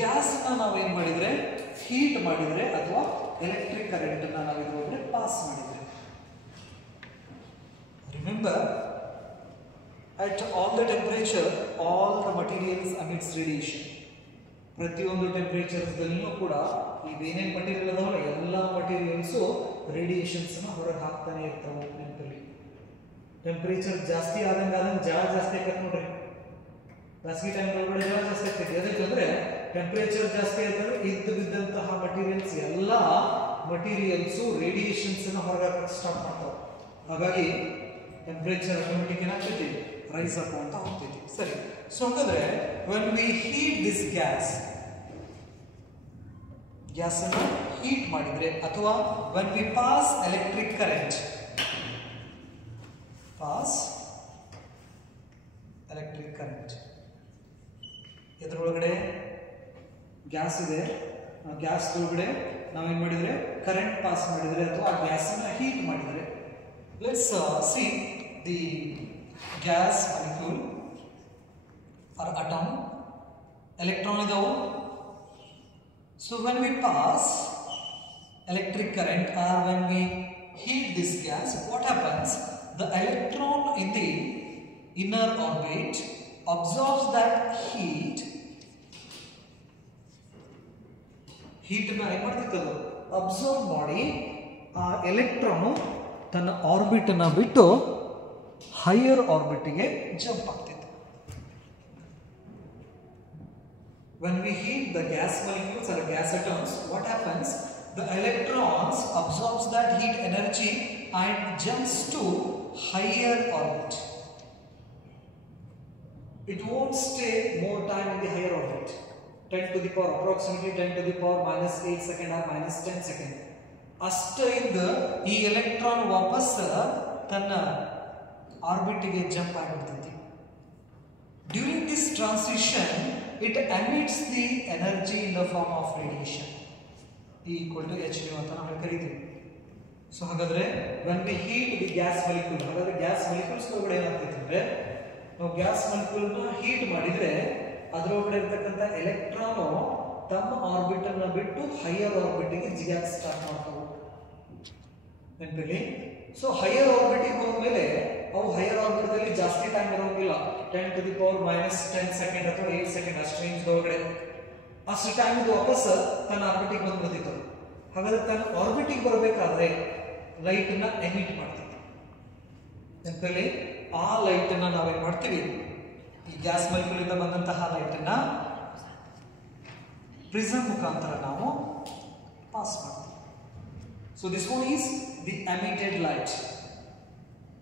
ಗ್ಯಾಸ್ ನಾವು ಏನು ಮಾಡಿದ್ರೆ, ಹೀಟ್ ಮಾಡಿದ್ರೆ ಅಥವಾ ಎಲೆಕ್ಟ್ರಿಕ್ ಕರೆಂಟ್ ನಾವು ಇದ್ರೊಳಗಡೆ ಪಾಸ್ ಮಾಡಿದ್ರೆ, remember at all the temperature all the materials emits radiation. ಪ್ರತಿಯೊಂದು ಟೆಂಪರೇಚರ್ಸ್ ದಲ್ಲಿಯೂ ಕೂಡ ಇವೇನೇನು ಮಟೀರಿಯಲ್ ಅದಾವಲ್ಲ ಎಲ್ಲ ಮಟೀರಿಯಲ್ಸು ರೇಡಿಯೇಷನ್ಸ್ ಹೊರಗೆ ಹಾಕ್ತಾನೆ ಇರ್ತಾವೆ. ನೆನಪಲ್ಲಿ. ಟೆಂಪರೇಚರ್ ಜಾಸ್ತಿ ಆದಂಗೆ ಜಾಳ ಜಾಸ್ತಿ ಆಕೈತೆ ನೋಡ್ರಿ. ಬೇಸಿಗೆ ಟೈಮ್ ಒಳಗಡೆ ಜಾಳ ಜಾಸ್ತಿ ಆಗ್ತೈತಿ. ಅದಕ್ಕಂದ್ರೆ ಟೆಂಪರೇಚರ್ ಜಾಸ್ತಿ ಆಯ್ತಂದ್ರೆ ಬಿದ್ದಂತಹ ಮಟೀರಿಯಲ್ಸ್ ಎಲ್ಲ ಮಟೀರಿಯಲ್ಸು ರೇಡಿಯೇಷನ್ಸ್ ಹೊರಗೆ ಸ್ಟಾರ್ಟ್ ಮಾಡ್ತಾವೆ. ಹಾಗಾಗಿ ಟೆಂಪರೇಚರ್ ಆಟೋಮೆಟಿಕ್ ಏನಾಗ್ತೈತಿ, ರೈಸ್ ಅಪ್ ಅಂತ ಹೋಗ್ತೈತಿ. ಸರಿ. ಸೊ ಹಾಗಾದ್ರೆ when we heat this gas ಅನ್ನು ಹೀಟ್ ಮಾಡಿದ್ರೆ ಅಥವಾ when we pass electric current, ಇದರೊಳಗಡೆ ಗ್ಯಾಸ್ ಇದೆ, ಗ್ಯಾಸ್ ಒಳಗಡೆ ನಾವೇನ್ ಮಾಡಿದ್ರೆ ಕರೆಂಟ್ ಪಾಸ್ ಮಾಡಿದ್ರೆ ಅಥವಾ ಆ ಗ್ಯಾಸ್ ಅನ್ನ ಹೀಟ್ ಮಾಡಿದ್ರೆ, let's see the gas molecule or atom, electron ಇದಾವು. So when we pass electric current or when we heat this gas, what happens? The electron in the inner orbit absorbs that heat observe ಮಾಡಿ ಆ ಎಲೆಕ್ಟ್ರಾನ್ ತನ್ನ ಆರ್ಬಿಟ್ ಅನ್ನ ಬಿಟ್ಟು ಹೈಯರ್ ಆರ್ಬಿಟ್ಗೆ ಜಂಪ್ ಆಗ್ತಿದೆ. When we heat the gas molecules or gas atoms, what happens? The electrons absorbs that heat energy and jumps to higher orbit. It won't stay more time in the higher orbit. 10 to the power approximately 10 to the power minus 8 second or minus 10 second. ಅಷ್ಟರಿಂದ ಈ ಎಲೆಕ್ಟ್ರಾನ್ ವಾಪಸ್ ತನ್ನ ಆರ್ಬಿಟ್ಗೆ ಜಂಪ್ ಆಗಿಬಿಡ್ತೈತಿ. During this transition it emits the energy in the form of radiation. E equal to h nu ಅಂತ ನಾವು ಕರೀತೀವಿ. ಸೊ ಹಾಗಾದ್ರೆ when we heat the gas molecule, ಹಾಗಾದ್ರೆ ಗ್ಯಾಸ್ ಮಾಲಿಕ್ಯೂಲ್ಸ್ ಒಳಗಡೆ ಏನಾಗ್ತೈತೆ ಅಂದ್ರೆ, ನಾವು ಗ್ಯಾಸ್ ಮಾಲಿಕ್ಯೂಲ್ ನ ಹೀಟ್ ಮಾಡಿದ್ರೆ ಅದರೊಳಗಡೆ ಇರತಕ್ಕಂತ ಎಲೆಕ್ಟ್ರಾನ್ ತಮ್ಮ ಆರ್ಬಿಟ್ ಅನ್ನ ಬಿಟ್ಟು ಹೈಯರ್ ಆರ್ಬಿಟ್ ಗೆ ಜಿಗಾಕ್ ಸ್ಟಾರ್ಟ್ ಮಾಡ್ತಾವೆ. ನೆನಪಿರಲಿ. ಸೊ ಹೈಯರ್ ಆರ್ಬಿಟ್ ಗೆ ಹೋದ್ಮೇಲೆ ಅವು ಹೈಯರ್ ಆರ್ಬಿಟ್ ದಲ್ಲಿ ಜಾಸ್ತಿ ಟೈಮ್ ಇರೋಂಗಿಲ್ಲ, 10 to the power minus 10 second ಅಥವಾ 8 ಸೆಕೆಂಡ್ ಅಷ್ಟು ರೇಂಜ್ ಒಳಗಡೆ ಅಷ್ಟು ಟೈಮ್ ಇದು ವಾಪಸ್ ತನ್ನ ಆರ್ಬಿಟಿಗೆ ಬಂದ್ಬಿಡ್ತಿತ್ತು. ಹಾಗಾದ್ರೆ ತನ್ನ ಆರ್ಬಿಟಿಗೆ ಬರಬೇಕಾದ್ರೆ ಲೈಟ್ ಅನ್ನ ಎಮಿಟ್ ಮಾಡ್ತಿತ್ತು. ನೆನಪಲ್ಲಿ. ಆ ಲೈಟ್ ಅನ್ನ ನಾವೇನ್ ಮಾಡ್ತೀವಿ, ಈ ಗ್ಯಾಸ್ ಮಾಲಿಕ್ಯೂಲ್ ಇಂದ ಬಂದಂತಹ ಲೈಟ್ ಅನ್ನ ಪ್ರಿಸಮ್ ಮುಖಾಂತರ ನಾವು ಪಾಸ್ ಮಾಡ್ತೀವಿ. So this one is the emitted light.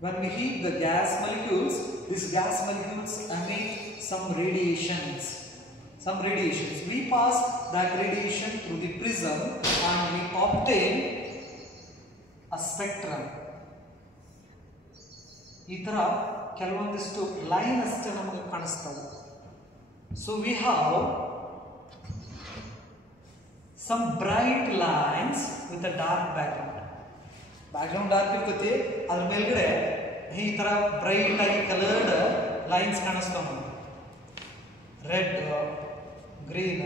When we heat the gas molecules, these gas molecules emit some radiations. We pass that radiation through the prism and we obtain a spectrum. ಈ ತರ ಕೆಲವೊಂದಿಷ್ಟು ಲೈನ್ ಅಷ್ಟೇ ನಮಗೆ ಕಾಣಿಸ್ತವೆ. So we have some bright lines with a dark background. Background dark ಇರ್ತೈತಿ, ಅದ್ರ ಮೇಲ್ಗಡೆ ಈ ತರ ಬ್ರೈಟ್ ಆಗಿ ಕಲರ್ಡ್ ಲೈನ್ಸ್ ಕಾಣಿಸ್ತಾವ. ರೆಡ್, ಗ್ರೀನ್,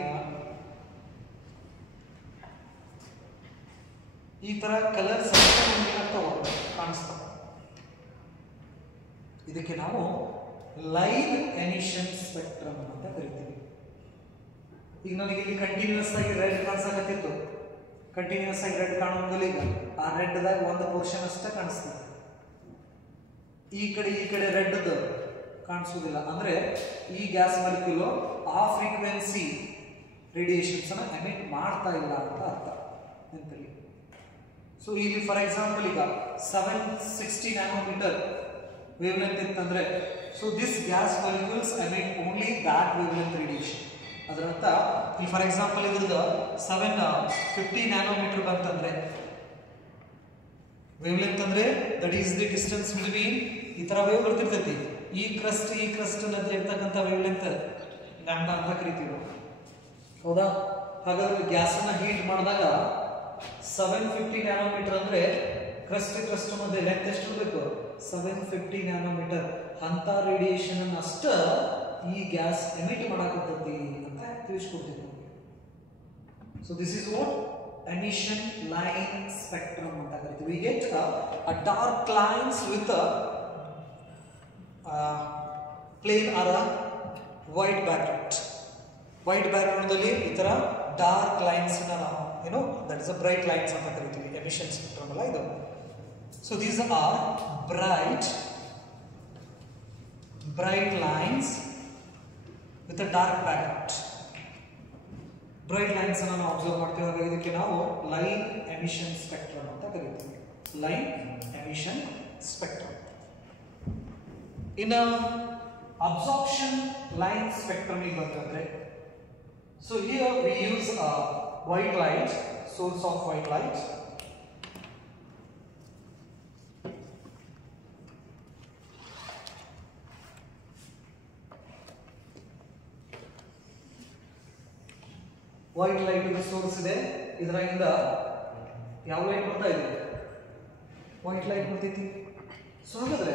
ಈ ತರ ಕಲರ್ಸ್ ಕಾಣಿಸ್ತಾವ. ಇದಕ್ಕೆ ನಾವು ಲೈನ್ ಎಮಿಷನ್ ಸ್ಪೆಕ್ಟ್ರಮ್ ಅಂತ ಕರಿತೀವಿ. ಈಗ ನನಗೆ ಇಲ್ಲಿ ಕಂಟಿನ್ಯೂಸ್ ಆಗಿ ರೆಡ್ ಕಾಣಿಸಕತ್ತಿತ್ತು, ಕಂಟಿನ್ಯೂಸ್ ಆಗಿ ರೆಡ್ ಕಾಣೋದಿಲ್ಲ. ಈಗ ಆ ರೆಡ್ ದಾಗ ಒಂದು ಪೋರ್ಷನ್ ಅಷ್ಟೇ ಕಾಣಿಸ್ತದೆ, ಈ ಕಡೆ ರೆಡ್ ಕಾಣಿಸೋದಿಲ್ಲ. ಅಂದ್ರೆ ಈ ಗ್ಯಾಸ್ ಮಾಲಿಕ್ಯೂಲ್ ಆ ಫ್ರೀಕ್ವೆನ್ಸಿ ರೇಡಿಯೇಷನ್ಸ್ ಅನ್ನ ಎಮಿಟ್ ಮಾಡ್ತಾ ಇಲ್ಲ ಅಂತ ಅರ್ಥ ನೆನಪಲ್ಲಿ. ಸೊ ಇಲ್ಲಿ ಫಾರ್ ಎಕ್ಸಾಂಪಲ್ ಈಗ 760 ನ್ಯಾನೋಮೀಟರ್ ವೇವ್ ಲೆಂತ್ ಇತ್ತಂದ್ರೆ, so this gas molecules emit only that wavelength radiation. ಅದರಂತ ಇಲ್ಲಿ ಫಾರ್ ಎಕ್ಸಾಂಪಲ್ ಇದ್ರದ್ದು 750 ನ್ಯಾನೋಮೀಟರ್ ಬಂತಂದ್ರೆ, ವೇವ್ ಲೆಂತ್ ಅಂದ್ರೆ that is the distance between ಈ ತರ ವೇವ್ ಬರ್ತಿರ್ತೈತಿ. ಈ ಕ್ರಸ್ಟ್ ನದಿ ಇರ್ತಕ್ಕಂಥ ವೇವ್ ಲೆಂತ್ ಲ್ಯಾಂಬ್ಡಾ ಅಂತ ಕರಿತೀವಿ, ಹೌದಾ? ಹಾಗಾದ್ರೆ ಗ್ಯಾಸ್ ಅನ್ನ ಹೀಟ್ ಮಾಡಿದಾಗ 750 ನ್ಯಾನೋಮೀಟರ್ ಅಂದ್ರೆ ಕ್ರಸ್ಟ್ ಮಧ್ಯೆ ಲೆಂತ್ ಎಷ್ಟು ಬೇಕು? 750 ನ್ಯಾನೋಮೀಟರ್. ಅಂತ ರೇಡಿಯೇಷನ್ ಅನ್ನ ಅಷ್ಟ ಈ ಗ್ಯಾಸ್ ಎಮಿಟ್ ಮಾಡಾಕತ್ತೈತಿ ಅಂತ ತಿಳಿಸ್ಕೊಡ್ತೀವಿ. So this is what emission line spectrum ಅಂತ ಕರಿತೀವಿ. We get a dark lines with a plain or a white background. White background ದಲ್ಲಿ ಈ ತರ dark lines ನ ನಾವು that is a bright lines ಅಂತ ಕರಿತೀವಿ. emission spectrum ಅಲ್ಲ ಇದು. So these are bright lines with a dark background. Bright lines ಅನ್ನು ನಾವು ಅಬ್ಸರ್ವ್ ಮಾಡ್ತೀವಿ. ಹಾಗಾಗಿ ಇದಕ್ಕೆ ನಾವು ಲೈನ್ ಎಮಿಷನ್ ಸ್ಪೆಕ್ಟ್ರಮ್ ಅಂತ ಕರೀತೀವಿ. Line emission spectrum. ಇನ್ನು ಅಬ್ಸಾರ್ಪ್ಷನ್ ಲೈನ್ ಸ್ಪೆಕ್ಟ್ರಮ್ ಗೆ ಬಂತಂದ್ರೆ, so here we use white light, source of white light. White light source ಇದೆ, ಇದರಿಂದ ಯಾವ ಲೈಟ್ ಬರ್ತಾ ಇದೆ? ವೈಟ್ ಲೈಟ್ ಬರ್ತೈತಿ. ಸೊ ಹಾಗಾದ್ರೆ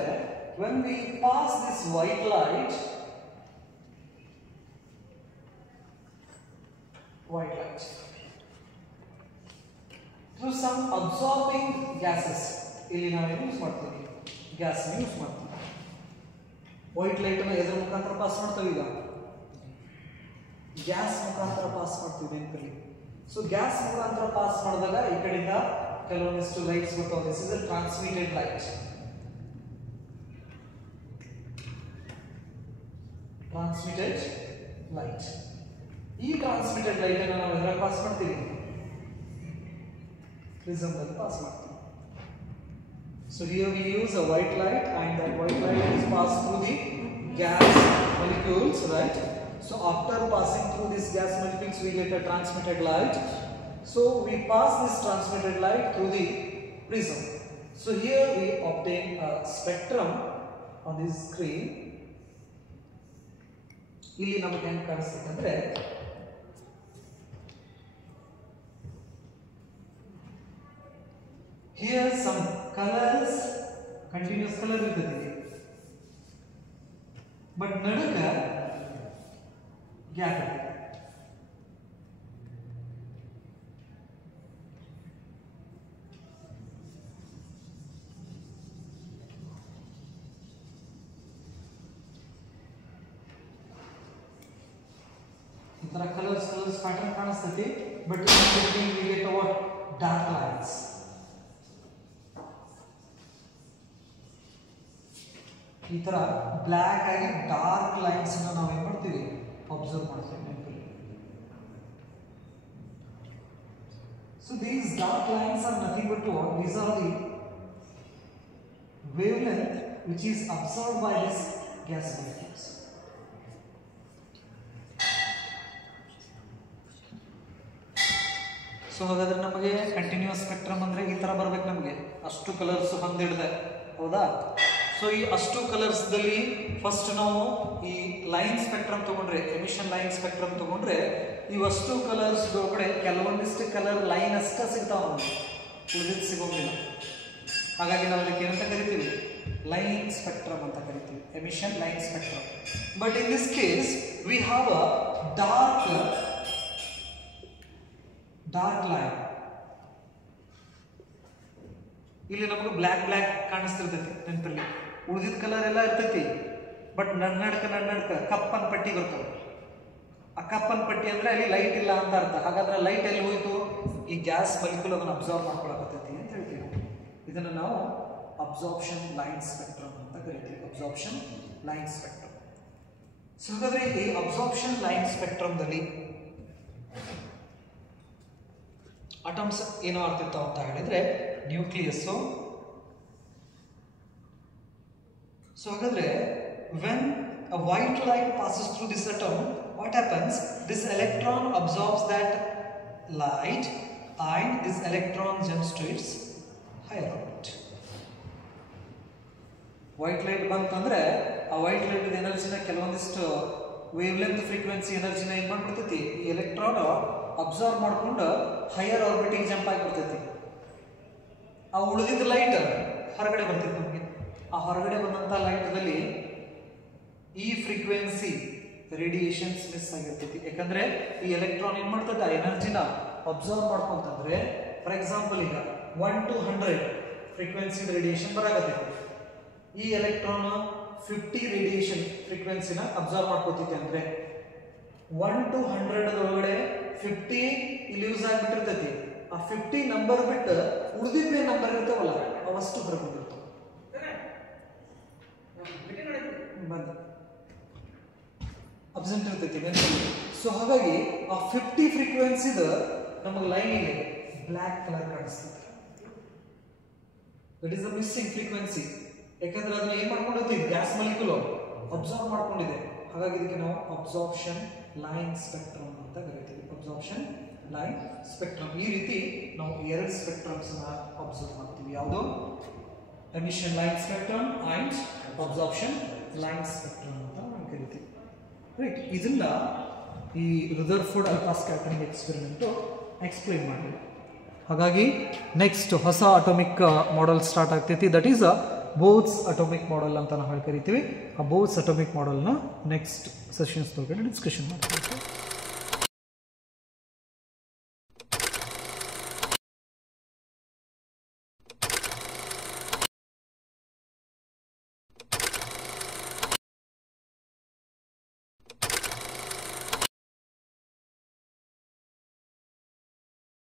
when we pass this white light through some absorbing gases, ಇಲ್ಲಿ ನಾವು ಯೂಸ್ ಮಾಡ್ತೀವಿ, ಗ್ಯಾಸ್ ಯೂಸ್ ಮಾಡ್ತೀವಿ. ವೈಟ್ ಲೈಟ್ ಅನ್ನು ಎದ್ರ ಮುಖಾಂತರ ಪಾಸ್ ಮಾಡ್ತೀವಿ? ಈಗ ಗ್ಯಾಸ್ ಮುಖಾಂತರ ಪಾಸ್ ಮಾಡ್ತೀವಿ ನೆನಪಲ್ಲಿ. ಸೊ ಗ್ಯಾಸ್ ಮುಖಾಂತರ ಪಾಸ್ ಮಾಡಿದಾಗ ಈ ಕಡೆಯಿಂದ ಕೆಲವೊಂದಿಷ್ಟು ಲೈಟ್ಸ್ ಬರ್ತಾವೆ. This is a transmitted light. ಈ ಟ್ರಾನ್ಸ್ಮಿಟೆಡ್ ಲೈಟ್ ಅನ್ನು ನಾವು ಎದ್ರ ಪಾಸ್ ಮಾಡ್ತೀವಿ? ಪ್ರಿಸಮ್ ದಲ್ಲಿ ಪಾಸ್ ಮಾಡ್ತೀವಿ. So here we use a white light and that white light is pass through the gas molecules, right? So after passing through this gas molecules, we get a transmitted light. So we pass this transmitted light through the prism. So here we obtain a spectrum on this screen. ಇಲ್ಲಿ ನಮಗೆ ಏನು ಕಾಣಿಸುತ್ತೆ ಅಂದ್ರೆ, here some colors, continuous color ಇರ್ತದೆ, but ನಡುಕ ಗ್ಯಾಪ್ ಇದೆ. ಈ ತರ ಕಲರ್ಸ್ ಪ್ಯಾಟರ್ನ್ ಕಾಣಿಸ್ತೈತಿ, but we get what dark lines. ಈ ತರ ಬ್ಲ್ಯಾಕ್ ಆಗಿ ಡಾರ್ಕ್ ಲೈನ್ಸ್ ಅನ್ನು ನಾವು ಏನ್ ಮಾಡ್ತೀವಿ? ಅಬ್ಸರ್ವ್ ಮಾಡ್ತೀವಿ. So these dark lines are nothing but what? These are the wavelength which is absorbed by this gas molecules. So ಹಾಗಾದ್ರೆ ನಮಗೆ ಕಂಟಿನ್ಯೂಸ್ ಸ್ಪೆಕ್ಟ್ರಮ್ ಅಂದ್ರೆ ಈ ತರ ಬರಬೇಕು, ನಮಗೆ ಅಷ್ಟು ಕಲರ್ಸ್ ಹೊಂದಿಡದೆ, ಹೌದಾ? ಸೊ ಈ ಅಷ್ಟು ಕಲರ್ಸ್ದಲ್ಲಿ ಫಸ್ಟ್ ನಾವು ಈ ಲೈನ್ ಸ್ಪೆಕ್ಟ್ರಮ್ ತಗೊಂಡ್ರೆ, ಎಮಿಷನ್ ಲೈನ್ ಸ್ಪೆಕ್ಟ್ರಮ್ ತಗೊಂಡ್ರೆ ಇವಷ್ಟು ಕಲರ್ಸ್ ಒಳಗಡೆ ಕೆಲವೊಂದಿಷ್ಟು ಕಲರ್ ಲೈನ್ ಅಷ್ಟೇ ಸಿಗ್ತಾವ, ಉಳಿದಿದ್ದು ಸಿಗೋಂಗಿಲ್ಲ. ಹಾಗಾಗಿ ನಾವು ಇದಕ್ಕೆ ಏನಂತ ಕರಿತೀವಿ, ಲೈನ್ ಸ್ಪೆಕ್ಟ್ರಮ್ ಅಂತ ಕರಿತೀವಿ, emission line spectrum. But in this case we have a dark line. ಇಲ್ಲಿ ನಮಗೆ ಬ್ಲ್ಯಾಕ್ ಕಾಣಿಸ್ತಿರ್ತೈತಿ ನೆನಪಲ್ಲಿ, ಉಳಿದಿದ್ದ ಕಲರ್ ಎಲ್ಲ ಇರ್ತೈತಿ. ಬಟ್ ನಡ್ನಡ್ಕ ಕಪ್ಪನ್ ಪಟ್ಟಿ ಬರ್ತವೆ. ಆ ಕಪ್ಪನ್ ಪಟ್ಟಿ ಅಂದ್ರೆ ಅಲ್ಲಿ ಲೈಟ್ ಇಲ್ಲ ಅಂತ ಅರ್ಥ. ಹಾಗಾದ್ರೆ ಲೈಟ್ ಎಲ್ಲಿ ಹೋಯ್ತು, ಈ ಗ್ಯಾಸ್ ಮಾಲಿಕ್ಯೂಲ್ ಅದನ್ನು ಅಬ್ಸಾರ್ವ್ ಮಾಡ್ಕೊಳಕತ್ತೈತಿ ಅಂತ ಹೇಳ್ತೀವಿ. ಇದನ್ನು ನಾವು ಅಬ್ಸಾರ್ಪ್ಷನ್ ಲೈನ್ ಸ್ಪೆಕ್ಟ್ರಮ್ ಅಂತ ಕರಿತೀವಿ, ಅಬ್ಸಾರ್ಪ್ಷನ್ ಲೈನ್ ಸ್ಪೆಕ್ಟ್ರಮ್. ಸೊ ಹಾಗಾದ್ರೆ ಈ ಅಬ್ಸಾರ್ಪ್ಷನ್ ಲೈನ್ ಸ್ಪೆಕ್ಟ್ರಮ್ದಲ್ಲಿ ಅಟಮ್ಸ್ ಏನೋ ಆಗ್ತಿರ್ತಾವ ಅಂತ ಹೇಳಿದ್ರೆ ನ್ಯೂಕ್ಲಿಯಸ್ಸು. ಸೊ ಹಾಗಾದ್ರೆ when a white light passes through this atom, what happens? This electron absorbs that light and this electron jumps to its higher orbit. White light ಬಂತಂದ್ರೆ ಆ ವೈಟ್ ಲೈಟ್ ಎನರ್ಜಿನ ಕೆಲವೊಂದಿಷ್ಟು ವೇವ್ ಲೆಂತ್ ಫ್ರೀಕ್ವೆನ್ಸಿ ಎನರ್ಜಿನ ಏನ್ ಮಾಡ್ಬಿಡ್ತೈತಿ, ಈ ಎಲೆಕ್ಟ್ರಾನ್ ಅಬ್ಸರ್ವ್ ಮಾಡ್ಕೊಂಡು ಹೈಯರ್ ಆರ್ಬಿಟಿಗೆ ಜಂಪ್ ಆಗಿಬಿಡ್ತೈತಿ. ಆ ಉಳಿದಿದ್ದ ಲೈಟ್ ಹೊರಗಡೆ ಬರ್ತೈತಿ ನಮಗೆ. ಆ ಹೊರಗಡೆ ಬಂದಂತ ಲೈಟ್ದಲ್ಲಿ ಈ ಫ್ರೀಕ್ವೆನ್ಸಿ ರೇಡಿಯೇಷನ್ಸ್ ಮಿಸ್ ಆಗಿರ್ತೈತಿ. ಯಾಕಂದ್ರೆ ಈ ಎಲೆಕ್ಟ್ರಾನ್ ಏನ್ ಮಾಡ್ತದೆ, ಆ ಎನರ್ಜಿನ ಅಬ್ಸರ್ವ್ ಮಾಡ್ಕೊಂತಂದ್ರೆ, ಫಾರ್ ಎಕ್ಸಾಂಪಲ್ ಈಗ 1 to 100 ಫ್ರೀಕ್ವೆನ್ಸಿ ರೇಡಿಯೇಷನ್ ಬರಾಕತ್ತೈತಿ. ಈ ಎಲೆಕ್ಟ್ರಾನ್ 50 ರೇಡಿಯೇಷನ್ ಫ್ರೀಕ್ವೆನ್ಸಿನ ಅಬ್ಸರ್ವ್ ಮಾಡ್ಕೋತೈತಿ. ಅಂದ್ರೆ 1 to 100 ಒಳಗಡೆ 50 ಇಲ್ಲಿ ಯೂಸ್ ಆಗಿಬಿಟ್ಟಿರ್ತೈತಿ. ಆ 50 ನಂಬರ್ ಬಿಟ್ಟು ಉಳಿದಿದ್ದೇ ನಂಬರ್ ಇರ್ತಾವಲ್ಲ ಅವಷ್ಟು ಹೊರಗೆ ಬಂದಿರ್ತಾವ. ಅಬ್ಸೆಂಟ್ ಇರ್ತೈತಿ. ಸೊ ಹಾಗಾಗಿ ಆ 50 ಫ್ರೀಕ್ವೆನ್ಸಿದ ನಮಗೆ ಲೈನಿಗೆ ಬ್ಲ್ಯಾಕ್ ಕಲರ್ ಕಾಣಿಸ್ತದೆ. That is the missing frequency. ಯಾಕಂದ್ರೆ ಅದನ್ನ ಏನ್ ಮಾಡ್ಕೊಂಡಿರ್ತೀವಿ, ಗ್ಯಾಸ್ ಮಾಲಿಕ್ಯೂಲ್ ಅಬ್ಸಾರ್ವ್ ಮಾಡ್ಕೊಂಡಿದೆ. ಹಾಗಾಗಿ ಇದಕ್ಕೆ ನಾವು ಅಬ್ಸಾರ್ಪ್ಷನ್ ಲೈನ್ ಸ್ಪೆಕ್ಟ್ರಮ್ ಅಂತ ಕರಿತೀವಿ, ಅಬ್ಸಾರ್ಪ್ಷನ್ ಲೈನ್ ಸ್ಪೆಕ್ಟ್ರಮ್. ಈ ರೀತಿ ನಾವು ಎರಡು ಸ್ಪೆಕ್ಟ್ರಮ್ಸ್ ಅಬ್ಸರ್ವ್ ಮಾಡ್ತೀವಿ. ಯಾವುದು, emission line spectrum and absorption line spectrum ಅಂತ ನಾವು ಕರಿತೀವಿ. ರೈಟ್, ಇದನ್ನ ಈ Rutherford alpha scattering experiment explain ಮಾಡಿ. ಹಾಗಾಗಿ ನೆಕ್ಸ್ಟ್ ಹೊಸ ಅಟೋಮಿಕ್ ಮಾಡೆಲ್ ಸ್ಟಾರ್ಟ್ ಆಗ್ತೈತಿ. ದಟ್ ಈಸ್ ಬೋತ್ಸ್ ಅಟೋಮಿಕ್ ಮಾಡೆಲ್ ಅಂತ ನಾವು ಹೇಳಿ ಕರಿತೀವಿ. ಆ ಬೋತ್ಸ್ ಅಟೋಮಿಕ್ ಮಾಡೆಲ್ನ ನೆಕ್ಸ್ಟ್ ಸೆಷನ್ಸ್ ಒಳಗಡೆ ಡಿಸ್ಕಷನ್ ಮಾಡ್ತೀವಿ.